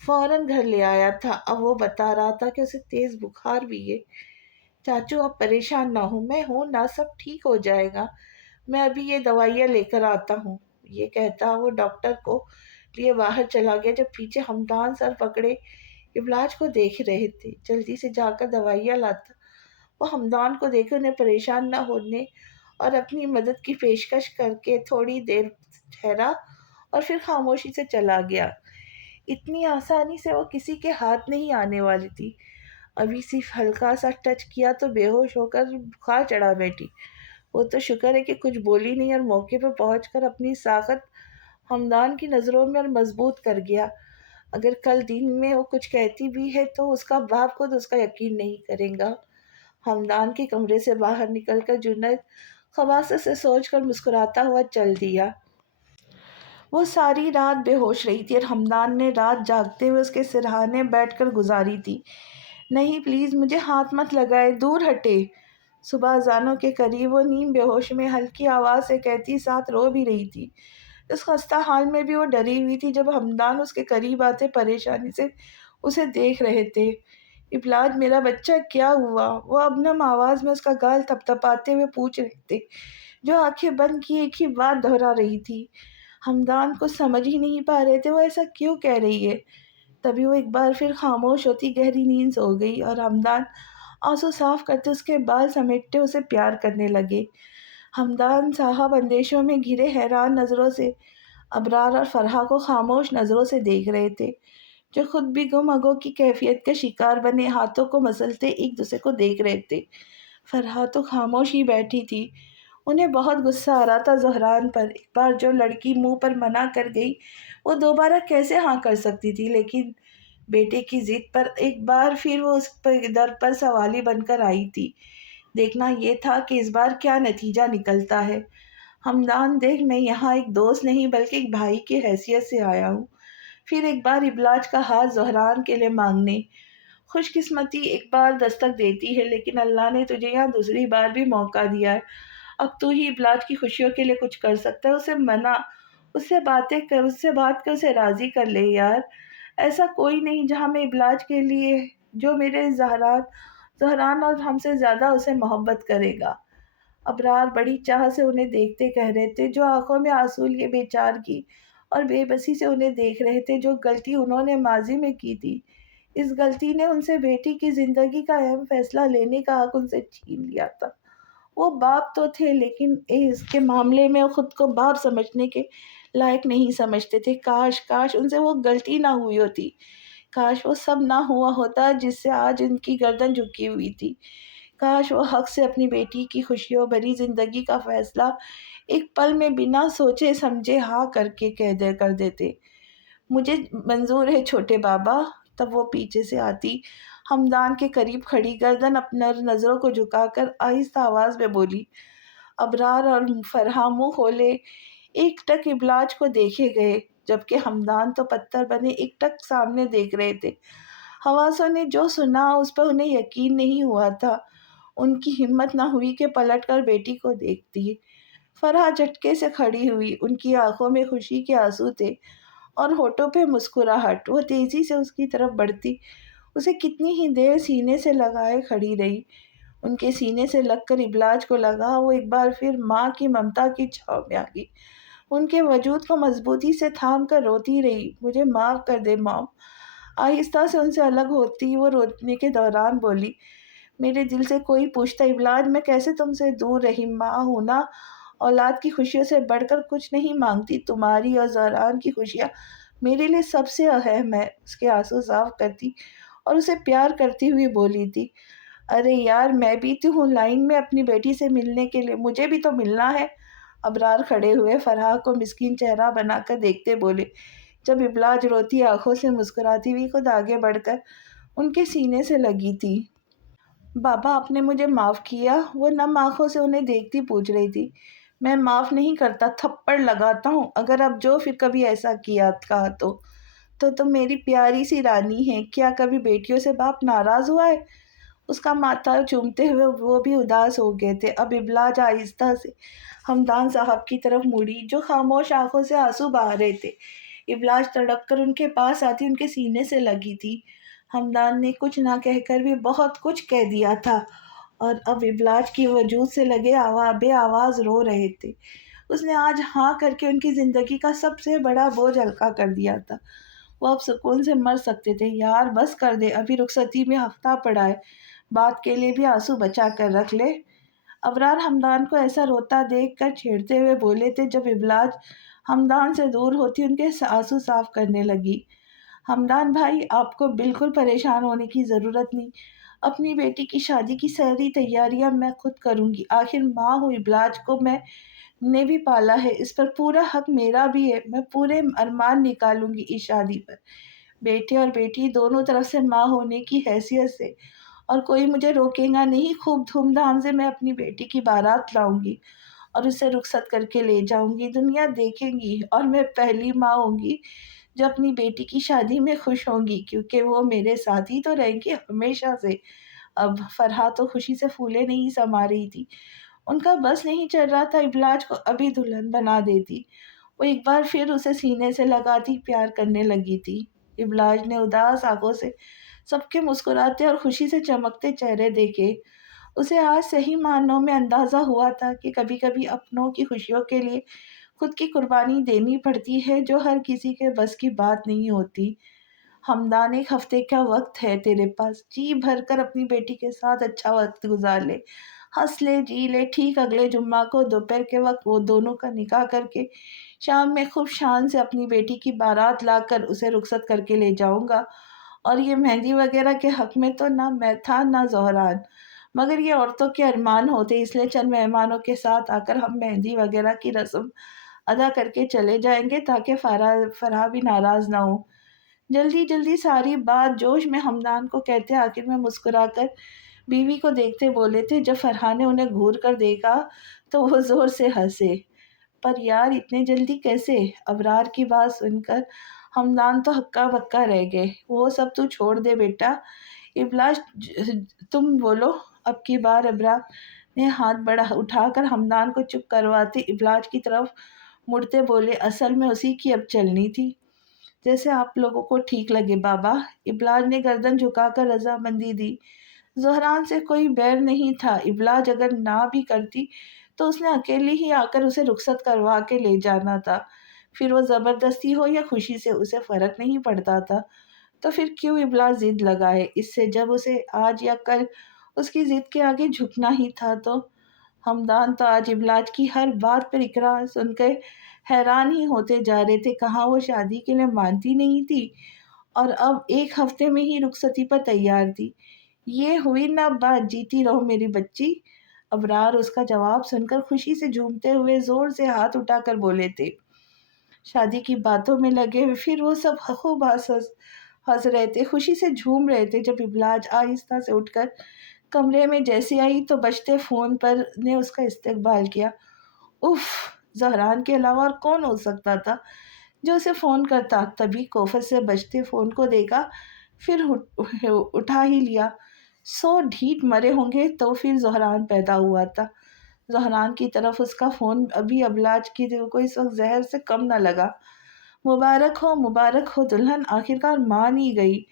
فوراً گھر لے آیا تھا۔ اب وہ بتا رہا تھا کہ اسے تیز بخار بھی ہے۔ چاچو آپ پریشان نہ ہوں، میں ہوں نا، سب ٹھیک ہو جائے گا، میں ابھی یہ دوائیاں لے کر آتا ہوں۔ یہ کہتا وہ ڈاکٹر کو لیے باہر چلا گیا، جب پیچھے ہمدان سر پکڑے ابلاج کو دیکھ رہے تھے۔ جلدی سے جا کر دوائیاں لاتا۔ وہ ہمدان کو دیکھے انہیں پریشان نہ ہونے اور اپنی مدد کی پیشکش کر کے تھوڑی دیر ٹھہرا اور پھر خاموشی سے چلا گیا۔ اتنی آسانی سے وہ کسی کے ہاتھ نہیں آنے والی تھی۔ ابھی صرف ہلکا سا ٹچ کیا تو بے ہوش ہو کر بخار چڑھا بیٹھی۔ وہ تو شکر ہے کہ کچھ بولی نہیں اور موقع پہ پہنچ کر اپنی ساخت ہمدان کی نظروں میں اور مضبوط کر گیا۔ اگر کل دن میں وہ کچھ کہتی بھی ہے تو اس کا باپ خود اس کا یقین نہیں کرے گا۔ ہمدان کے کمرے سے باہر نکل کر جنید خباثت سے سوچ کر مسکراتا ہوا چل دیا۔ وہ ساری رات بے ہوش رہی تھی اور ہمدان نے رات جاگتے ہوئے اس کے سرہانے بیٹھ کر گزاری تھی۔ نہیں پلیز مجھے ہاتھ مت لگائے، دور ہٹے۔ صبح اذانوں کے قریب وہ نیم بے ہوش میں ہلکی آواز سے کہتی ساتھ رو بھی رہی تھی۔ اس خستہ حال میں بھی وہ ڈری ہوئی تھی۔ جب ہمدان اس کے قریب آتے پریشانی سے اسے دیکھ رہے تھے۔ ابلاج میرا بچہ کیا ہوا؟ وہ ابنم آواز میں اس کا گال تھپ تھپاتے ہوئے پوچھ رہے تھے، جو آنکھیں بند کی ایک ہی بات دہرا رہی تھی۔ ہمدان کچھ سمجھ ہی نہیں پا رہے تھے وہ ایسا کیوں کہہ رہی ہے۔ تبھی وہ ایک بار پھر خاموش ہوتی گہری نیند سو گئی اور ہمدان آنسو صاف کرتے اس کے بال سمیٹتے اسے پیار کرنے لگے۔ ہمدان صاحب اندیشوں میں گھرے حیران نظروں سے ابرار اور فرحہ کو خاموش نظروں سے دیکھ رہے تھے، جو خود بھی گم اگو کی کیفیت کے شکار بنے ہاتھوں کو مسلتے ایک دوسرے کو دیکھ رہے تھے۔ فرحہ تو خاموش ہی بیٹھی تھی۔ انہیں بہت غصہ آ رہا تھا زہران پر۔ ایک بار جو لڑکی منہ پر منع کر گئی وہ دوبارہ کیسے ہاں کر سکتی تھی، لیکن بیٹے کی ضد پر ایک بار پھر وہ اس در پر سوالی بن کر آئی تھی۔ دیکھنا یہ تھا کہ اس بار کیا نتیجہ نکلتا ہے۔ ہمدان دیکھ، میں یہاں ایک دوست نہیں بلکہ ایک بھائی کی حیثیت سے آیا ہوں۔ پھر ایک بار ابلاج کا ہاتھ زہران کے لیے مانگنے۔ خوش قسمتی ایک بار دستک دیتی ہے، لیکن اللہ نے تجھے یہاں دوسری بار بھی موقع دیا ہے۔ اب تو ہی ابلاج کی خوشیوں کے لیے کچھ کر سکتا ہے۔ اسے منا، اس سے باتیں کر، اس سے بات کر، اسے راضی کر لے یار۔ ایسا کوئی نہیں جہاں میں ابلاج کے لیے، جو میرے زہران اور ہم سے زیادہ اسے محبت کرے گا۔ ابرار بڑی چاہ سے انہیں دیکھتے کہہ رہے تھے، جو آنکھوں میں آنسو لیے بے چارگی اور بے بسی سے انہیں دیکھ رہے تھے۔ جو غلطی انہوں نے ماضی میں کی تھی، اس غلطی نے ان سے بیٹی کی زندگی کا اہم فیصلہ لینے کا حق ان سے چھین لیا تھا۔ وہ باپ تو تھے، لیکن اس کے معاملے میں خود کو باپ سمجھنے کے لائق نہیں سمجھتے تھے۔ کاش ان سے وہ غلطی نہ ہوئی ہوتی۔ کاش وہ سب نہ ہوا ہوتا جس سے آج ان کی گردن جھکی ہوئی تھی۔ کاش وہ حق سے اپنی بیٹی کی خوشیوں بھری زندگی کا فیصلہ ایک پل میں بنا سوچے سمجھے ہاں کر دیتے۔ مجھے منظور ہے چھوٹے بابا۔ تب وہ پیچھے سے آتی ہمدان کے قریب کھڑی، گردن اپنے نظروں کو جھکا کر آہستہ آواز میں بولی۔ ابرار اور فرحہ منہ کھولے ایک ٹک ابلاج کو دیکھے گئے، جبکہ ہمدان تو پتھر بنے ایک ٹک سامنے دیکھ رہے تھے۔ حواسوں نے جو سنا اس پر انہیں یقین نہیں ہوا تھا۔ ان کی ہمت نہ ہوئی کہ پلٹ کر بیٹی کو دیکھتی۔ فرحہ جھٹکے سے کھڑی ہوئی، ان کی آنکھوں میں خوشی کے آنسو تھے اور ہونٹوں پہ مسکراہٹ۔ وہ تیزی سے اس کی طرف بڑھتی، اسے کتنی ہی دیر سینے سے لگائے کھڑی رہی۔ ان کے سینے سے لگ کر ابلاج کو لگا وہ ایک بار پھر ماں کی ممتا کی چھاؤں میں آ گئی۔ ان کے وجود کو مضبوطی سے تھام کر روتی رہی، مجھے معاف کر دے مام۔ آہستہ سے ان سے الگ ہوتی وہ رونے کے دوران بولی، میرے دل سے کوئی پوچھتا ابلاج میں کیسے تم سے دور رہی؟ ماں ہونا اولاد کی خوشیوں سے بڑھ کر کچھ نہیں مانگتی۔ تمہاری اور زہران کی خوشیاں میرے لیے سب سے اہم ہے۔ اس کے آنسو صاف کرتی اور اسے پیار کرتی ہوئی بولی تھی، ارے یار میں بھی تو ہوں لائن میں اپنی بیٹی سے ملنے کے لیے، مجھے بھی تو ملنا ہے۔ ابرار کھڑے ہوئے فرحہ کو مسکین چہرہ بنا کر دیکھتے بولے، جب ابلاج روتی آنکھوں سے مسکراتی ہوئی خود آگے بڑھ کر ان کے سینے سے لگی تھی۔ بابا آپ نے مجھے معاف کیا؟ وہ نم آنکھوں سے انہیں دیکھتی پوچھ رہی تھی۔ میں معاف نہیں کرتا، تھپڑ لگاتا ہوں اگر اب جو پھر کبھی ایسا کہا تو تم میری پیاری سی رانی ہے۔ کیا کبھی بیٹیوں سے باپ ناراض ہوا ہے؟ اس کا ماتھا چومتے ہوئے وہ بھی اداس ہو گئے تھے۔ اب ابلاج آہستہ سے ہمدان صاحب کی طرف مڑی، جو خاموش آنکھوں سے آنسو بہا رہے تھے۔ ابلاج تڑپ کر ان کے پاس آتی ان کے سینے سے لگی تھی۔ ہمدان نے کچھ نہ کہہ کر بھی بہت کچھ کہہ دیا تھا اور اب ابلاج کی وجود سے لگے بے آواز رو رہے تھے۔ اس نے آج ہاں کر کے ان کی زندگی کا سب سے بڑا بوجھ ہلکا کر دیا تھا۔ وہ اب سکون سے مر سکتے تھے۔ یار بس کر دے، ابھی رخصتی میں ہفتہ پڑا ہے، بات کے لیے بھی آنسو بچا کر رکھ لے۔ ابرار ہمدان کو ایسا روتا دیکھ کر چھیڑتے ہوئے بولے تھے، جب ابلاج ہمدان سے دور ہوتی ان کے آنسو صاف کرنے لگی۔ ہمدان بھائی، آپ کو بالکل پریشان ہونے کی ضرورت نہیں۔ اپنی بیٹی کی شادی کی ساری تیاریاں میں خود کروں گی۔ آخر ماں ہوں، ابلاج کو میں نے بھی پالا ہے، اس پر پورا حق میرا بھی ہے۔ میں پورے ارمان نکالوں گی اس شادی پر، بیٹے اور بیٹی دونوں طرف سے ماں ہونے کی حیثیت سے، اور کوئی مجھے روکے گا نہیں۔ خوب دھوم دھام سے میں اپنی بیٹی کی بارات لاؤں گی اور اسے رخصت کر کے لے جاؤں گی۔ دنیا دیکھیں گی اور میں پہلی ماں ہوں گی جو اپنی بیٹی کی شادی میں خوش ہوں گی، کیونکہ وہ میرے ساتھ ہی تو رہیں گی ہمیشہ سے۔ اب فرحہ تو خوشی سے پھولے نہیں سما رہی تھی۔ ان کا بس نہیں چل رہا تھا ابلاج کو ابھی دلہن بنا دیتی۔ وہ ایک بار پھر اسے سینے سے لگاتی پیار کرنے لگی تھی۔ ابلاج نے اداس آنکھوں سے سب کے مسکراتے اور خوشی سے چمکتے چہرے دیکھے۔ اسے آج صحیح معنوں میں اندازہ ہوا تھا کہ کبھی کبھی اپنوں کی خوشیوں کے لیے خود کی قربانی دینی پڑتی ہے، جو ہر کسی کے بس کی بات نہیں ہوتی۔ ہمدان، ایک ہفتے کا وقت ہے تیرے پاس، جی بھر کر اپنی بیٹی کے ساتھ اچھا وقت گزار لے، ہنس لے، جی لے۔ ٹھیک اگلے جمعہ کو دوپہر کے وقت وہ دونوں کا نکاح کر کے شام میں خوب شان سے اپنی بیٹی کی بارات لا کر اسے رخصت کر کے لے جاؤں گا۔ اور یہ مہندی وغیرہ کے حق میں تو نہ میں تھا نہ زہران، مگر یہ عورتوں کے ارمان ہوتے، اس لیے چند مہمانوں کے ساتھ آ کر ہم مہندی وغیرہ کی رسم ادا کر کے چلے جائیں گے تاکہ فرح بھی ناراض نہ ہو۔ جلدی جلدی ساری بات جوش میں ہمدان کو کہتے آخر میں مسکرا کر بیوی کو دیکھتے بولے تھے۔ جب فرحان نے انہیں گھور کر دیکھا تو وہ زور سے ہنسے۔ پر یار اتنے جلدی کیسے؟ ابرار کی بات سن کر ہمدان تو ہکا بکا رہ گئے۔ وہ سب تو چھوڑ دے بیٹا، ابلاج تم بولو۔ اب کی بار ابرار نے ہاتھ اٹھا کر ہمدان کو چپ کرواتے ابلاج کی طرف مڑتے بولے، اصل میں اسی کی اب چلنی تھی، جیسے آپ لوگوں کو ٹھیک لگے بابا۔ ابلاج نے گردن جھکا کر رضامندی دی۔ زہران سے کوئی بیر نہیں تھا۔ ابلاج اگر نہ بھی کرتی تو اس نے اکیلی ہی آ کر اسے رخصت کروا کے لے جانا تھا، پھر وہ زبردستی ہو یا خوشی سے اسے فرق نہیں پڑتا تھا۔ تو پھر کیوں ابلاج ضد لگائے اس سے، جب اسے آج یا کل اس کی ضد کے آگے جھکنا ہی تھا تو۔ ہمدان تو آج ابلاج کی ہر بات پر اقرار سن کے حیران ہی ہوتے جا رہے تھے۔ کہاں وہ شادی کے لیے مانتی نہیں تھی اور اب ایک ہفتے میں ہی رخصتی پر تیار تھی۔ یہ ہوئی نہ بات، جیتی رہو میری بچی۔ ابرار اس کا جواب سن کر خوشی سے جھومتے ہوئے زور سے ہاتھ اٹھا کر بولے تھے۔ شادی کی باتوں میں لگے پھر وہ سب خوب ہنس رہے تھے، خوشی سے جھوم رہے تھے۔ جب ابلاج آہستہ سے اٹھ کر کمرے میں جیسے آئی تو بجتے فون پر نے اس کا استقبال کیا۔ اف، زہران کے علاوہ اور کون ہو سکتا تھا جو اسے فون کرتا؟ تبھی کوفت سے بجتے فون کو دیکھا، پھر اٹھا ہی لیا۔ سو ڈھیٹ مرے ہوں گے تو پھر زہران پیدا ہوا تھا۔ زہران کی طرف اس کا فون ابھی ابلاج کی دل کو اس وقت زہر سے کم نہ لگا۔ مبارک ہو دلہن، آخرکار مان ہی گئی۔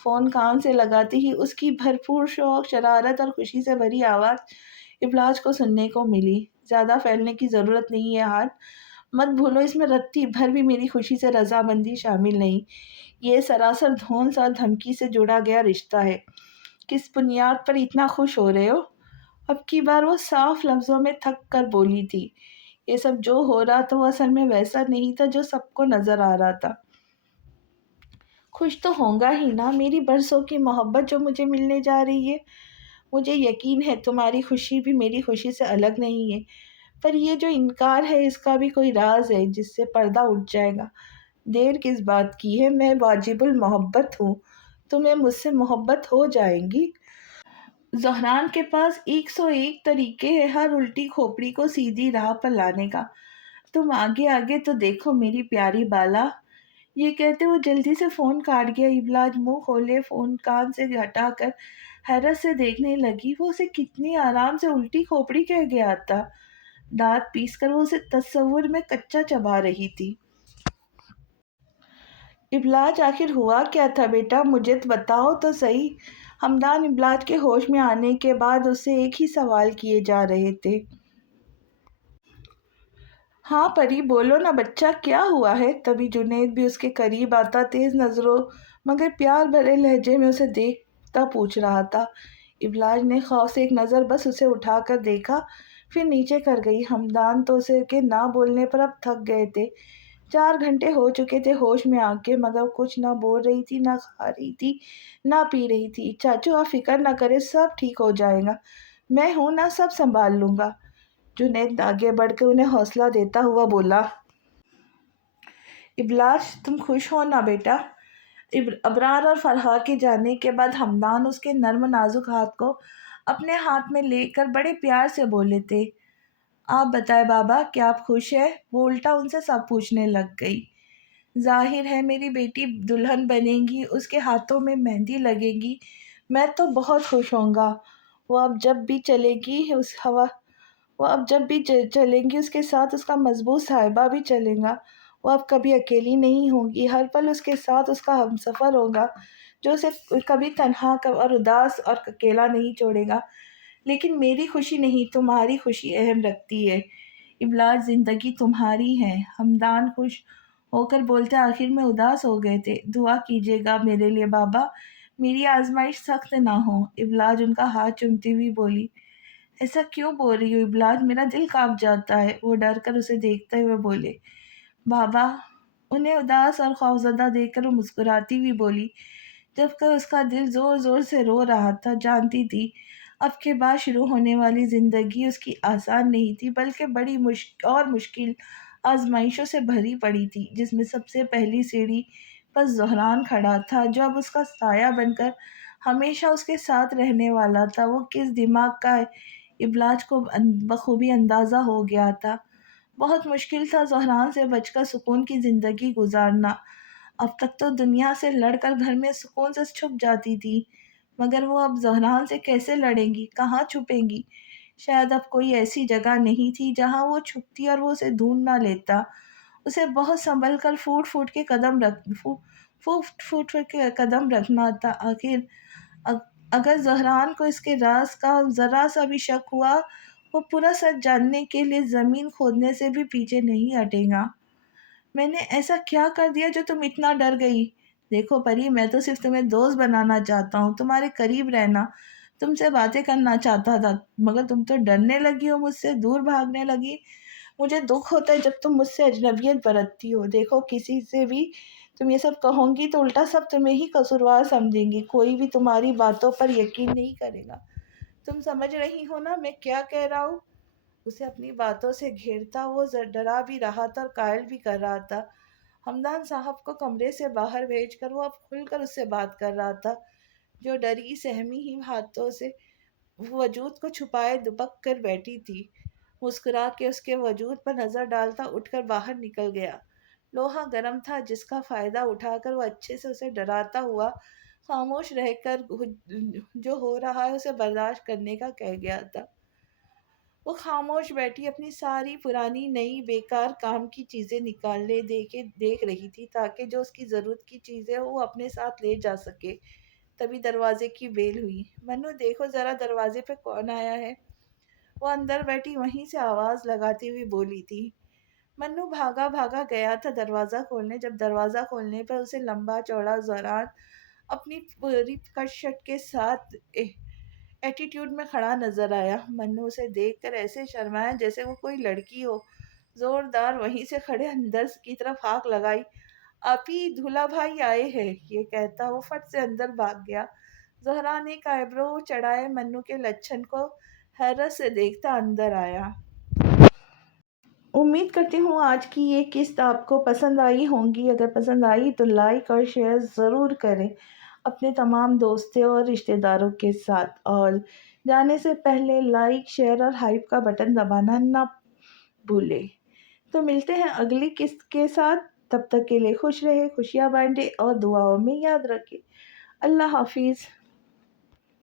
فون کان سے لگاتے ہی اس کی بھرپور شوق، شرارت اور خوشی سے بھری آواز ابلاج کو سننے کو ملی۔ زیادہ پھیلنے کی ضرورت نہیں ہے حال، مت بھولو اس میں رتی بھر بھی میری خوشی سے رضامندی شامل نہیں۔ یہ سراسر دھونس اور دھمکی سے جڑا گیا رشتہ ہے۔ کس بنیاد پر اتنا خوش ہو رہے ہو؟ اب کی بار وہ صاف لفظوں میں تھک کر بولی تھی۔ یہ سب جو ہو رہا تھا وہ اصل میں ویسا نہیں تھا جو سب کو نظر آ رہا تھا۔ خوش تو ہوگا ہی نا، میری برسوں کی محبت جو مجھے ملنے جا رہی ہے۔ مجھے یقین ہے تمہاری خوشی بھی میری خوشی سے الگ نہیں ہے، پر یہ جو انکار ہے اس کا بھی کوئی راز ہے جس سے پردہ اٹھ جائے گا۔ دیر کس بات کی ہے، میں واجب المحبت ہوں، تمہیں مجھ سے محبت ہو جائے گی۔ زہران کے پاس 101 طریقے ہیں ہر الٹی کھوپڑی کو سیدھی راہ پر لانے کا۔ تم آگے آگے تو دیکھو میری پیاری بالا۔ یہ کہتے وہ جلدی سے فون کاٹ گیا۔ ابلاج منہ کھولے فون کان سے ہٹا کر حیرت سے دیکھنے لگی۔ وہ اسے کتنی آرام سے الٹی کھوپڑی کہہ گیا تھا۔ دانت پیس کر وہ اسے تصور میں کچا چبا رہی تھی۔ ابلاج آخر ہوا کیا تھا بیٹا، مجھے بتاؤ تو صحیح۔ ہمدان ابلاج کے ہوش میں آنے کے بعد اس سے ایک ہی سوال کیے جا رہے تھے۔ ہاں پری بولو نا بچہ، کیا ہوا ہے؟ تبھی جنید بھی اس کے قریب آتا تیز نظروں مگر پیار بھرے لہجے میں اسے دیکھتا پوچھ رہا تھا۔ ابلاج نے خوف سے ایک نظر بس اسے اٹھا کر دیکھا، پھر نیچے کر گئی۔ ہمدان تو اسے کے نہ بولنے پر اب تھک گئے تھے۔ 4 گھنٹے ہو چکے تھے ہوش میں آ کے، مگر کچھ نہ بول رہی تھی، نہ کھا رہی تھی، نہ پی رہی تھی۔ چاچو آپ فکر نہ کرے، سب ٹھیک ہو جائے گا، میں ہوں نا، سب سنبھال لوں گا۔ جنید آگے بڑھ کے انہیں حوصلہ دیتا ہوا بولا۔ ابلاج تم خوش ہو نا بیٹا؟ ابرار اور فرحا کے جانے کے بعد ہمدان اس کے نرم نازک ہاتھ کو اپنے ہاتھ میں لے کر بڑے پیار سے بولے تھے۔ آپ بتائیں بابا، کیا آپ خوش ہیں؟ وہ الٹا ان سے سب پوچھنے لگ گئی۔ ظاہر ہے میری بیٹی دلہن بنے گی، اس کے ہاتھوں میں مہندی لگے گی، میں تو بہت خوش ہوں گا۔ وہ اب جب بھی چلے گی وہ اب جب بھی چلیں گی، اس کے ساتھ اس کا مضبوط صاحبہ بھی چلے گا۔ وہ اب کبھی اکیلی نہیں ہوگی، ہر پل اس کے ساتھ اس کا ہمسفر ہوگا، جو اسے کبھی تنہا اور اداس اور اکیلا نہیں چھوڑے گا۔ لیکن میری خوشی نہیں، تمہاری خوشی اہم رکھتی ہے۔ ابلاج زندگی تمہاری ہے۔ ہمدان خوش ہو کر بولتے آخر میں اداس ہو گئے تھے۔ دعا کیجیے گا میرے لیے بابا، میری آزمائش سخت نہ ہو۔ ابلاج ان کا ہاتھ چومتی ہوئی بولی۔ ایسا کیوں بول رہی ہو ابلاج، میرا دل کانپ جاتا ہے۔ وہ ڈر کر اسے دیکھتے ہوئے بولے۔ بابا، انہیں اداس اور خوفزدہ دیکھ کر وہ مسکراتی ہوئی بولی، جب کہ اس کا دل زور زور سے رو رہا تھا۔ جانتی تھی اب کے بعد شروع ہونے والی زندگی اس کی آسان نہیں تھی، بلکہ بڑی مشکل آزمائشوں سے بھری پڑی تھی، جس میں سب سے پہلی سیڑھی پر زہران کھڑا تھا، جو اب اس کا سایہ بن کر ہمیشہ اس کے ساتھ رہنے والا تھا۔ وہ کس دماغ کا ہے، ابلاج کو بخوبی اندازہ ہو گیا تھا۔ بہت مشکل تھا زہران سے بچ کر سکون کی زندگی گزارنا۔ اب تک تو دنیا سے لڑ کر گھر میں سکون سے چھپ جاتی تھی، مگر وہ اب زہران سے کیسے لڑیں گی، کہاں چھپیں گی؟ شاید اب کوئی ایسی جگہ نہیں تھی جہاں وہ چھپتی اور وہ اسے ڈھونڈ نہ لیتا۔ اسے بہت سنبھل کر پھوٹ پھوٹ کے قدم رکھنا تھا۔ آخر اگر زہران کو اس کے راز کا ذرا سا بھی شک ہوا، وہ پورا سچ جاننے کے لیے زمین کھودنے سے بھی پیچھے نہیں ہٹے گا۔ میں نے ایسا کیا کر دیا جو تم اتنا ڈر گئی؟ دیکھو پری، میں تو صرف تمہیں دوست بنانا چاہتا ہوں، تمہارے قریب رہنا، تم سے باتیں کرنا چاہتا تھا، مگر تم تو ڈرنے لگی ہو، مجھ سے دور بھاگنے لگی۔ مجھے دکھ ہوتا ہے جب تم مجھ سے اجنبیت برتتی ہو۔ دیکھو کسی سے بھی تم یہ سب کہو گی تو الٹا سب تمہیں ہی قصوروار سمجھیں گی، کوئی بھی تمہاری باتوں پر یقین نہیں کرے گا۔ تم سمجھ رہی ہو نا میں کیا کہہ رہا ہوں؟ اسے اپنی باتوں سے گھیرتا وہ ڈرا بھی رہا تھا اور قائل بھی کر رہا تھا۔ ہمدان صاحب کو کمرے سے باہر بھیج کر وہ اب کھل کر اس سے بات کر رہا تھا، جو ڈری سہمی ہی ہاتھوں سے وجود کو چھپائے دبک کر بیٹھی تھی۔ مسکرا کے اس کے وجود پر نظر ڈالتا اٹھ کر باہر نکل گیا۔ لوہا گرم تھا، جس کا فائدہ اٹھا کر وہ اچھے سے اسے ڈراتا ہوا خاموش رہ کر جو ہو رہا ہے اسے برداشت کرنے کا کہہ گیا تھا۔ وہ خاموش بیٹھی اپنی ساری پرانی نئی بیکار کام کی چیزیں نکالنے دیکھ رہی تھی، تاکہ جو اس کی ضرورت کی چیزیں وہ اپنے ساتھ لے جا سکے۔ تبھی دروازے کی بیل ہوئی۔ منو دیکھو ذرا دروازے پہ کون آیا ہے؟ وہ اندر بیٹھی وہیں سے آواز لگاتی ہوئی بولی تھی۔ منو بھاگا بھاگا گیا تھا دروازہ کھولنے۔ جب دروازہ کھولنے پر اسے لمبا چوڑا زہران اپنی پوری کٹ شٹ کے ساتھ ایٹیٹیوڈ میں کھڑا نظر آیا۔ منو اسے دیکھ کر ایسے شرمایا جیسے وہ کوئی لڑکی ہو۔ زوردار وہیں سے کھڑے اندر کی طرف ہانک لگائی۔ آپی، دھولا بھائی آئے ہیں، یہ کہتا وہ فٹ سے اندر بھاگ گیا۔ زہران ایک آئیبرو چڑھائے منو کے لچھن کو حیرت سے دیکھتا اندر آیا۔ امید کرتی ہوں آج کی یہ قسط آپ کو پسند آئی ہوگی۔ اگر پسند آئی تو لائک اور شیئر ضرور کریں اپنے تمام دوستوں اور رشتہ داروں کے ساتھ، اور جانے سے پہلے لائک، شیئر اور ہائپ کا بٹن دبانا نہ بھولیں۔ تو ملتے ہیں اگلی قسط کے ساتھ، تب تک کے لیے خوش رہے، خوشیاں بانٹیں اور دعاؤں میں یاد رکھیں۔ اللہ حافظ۔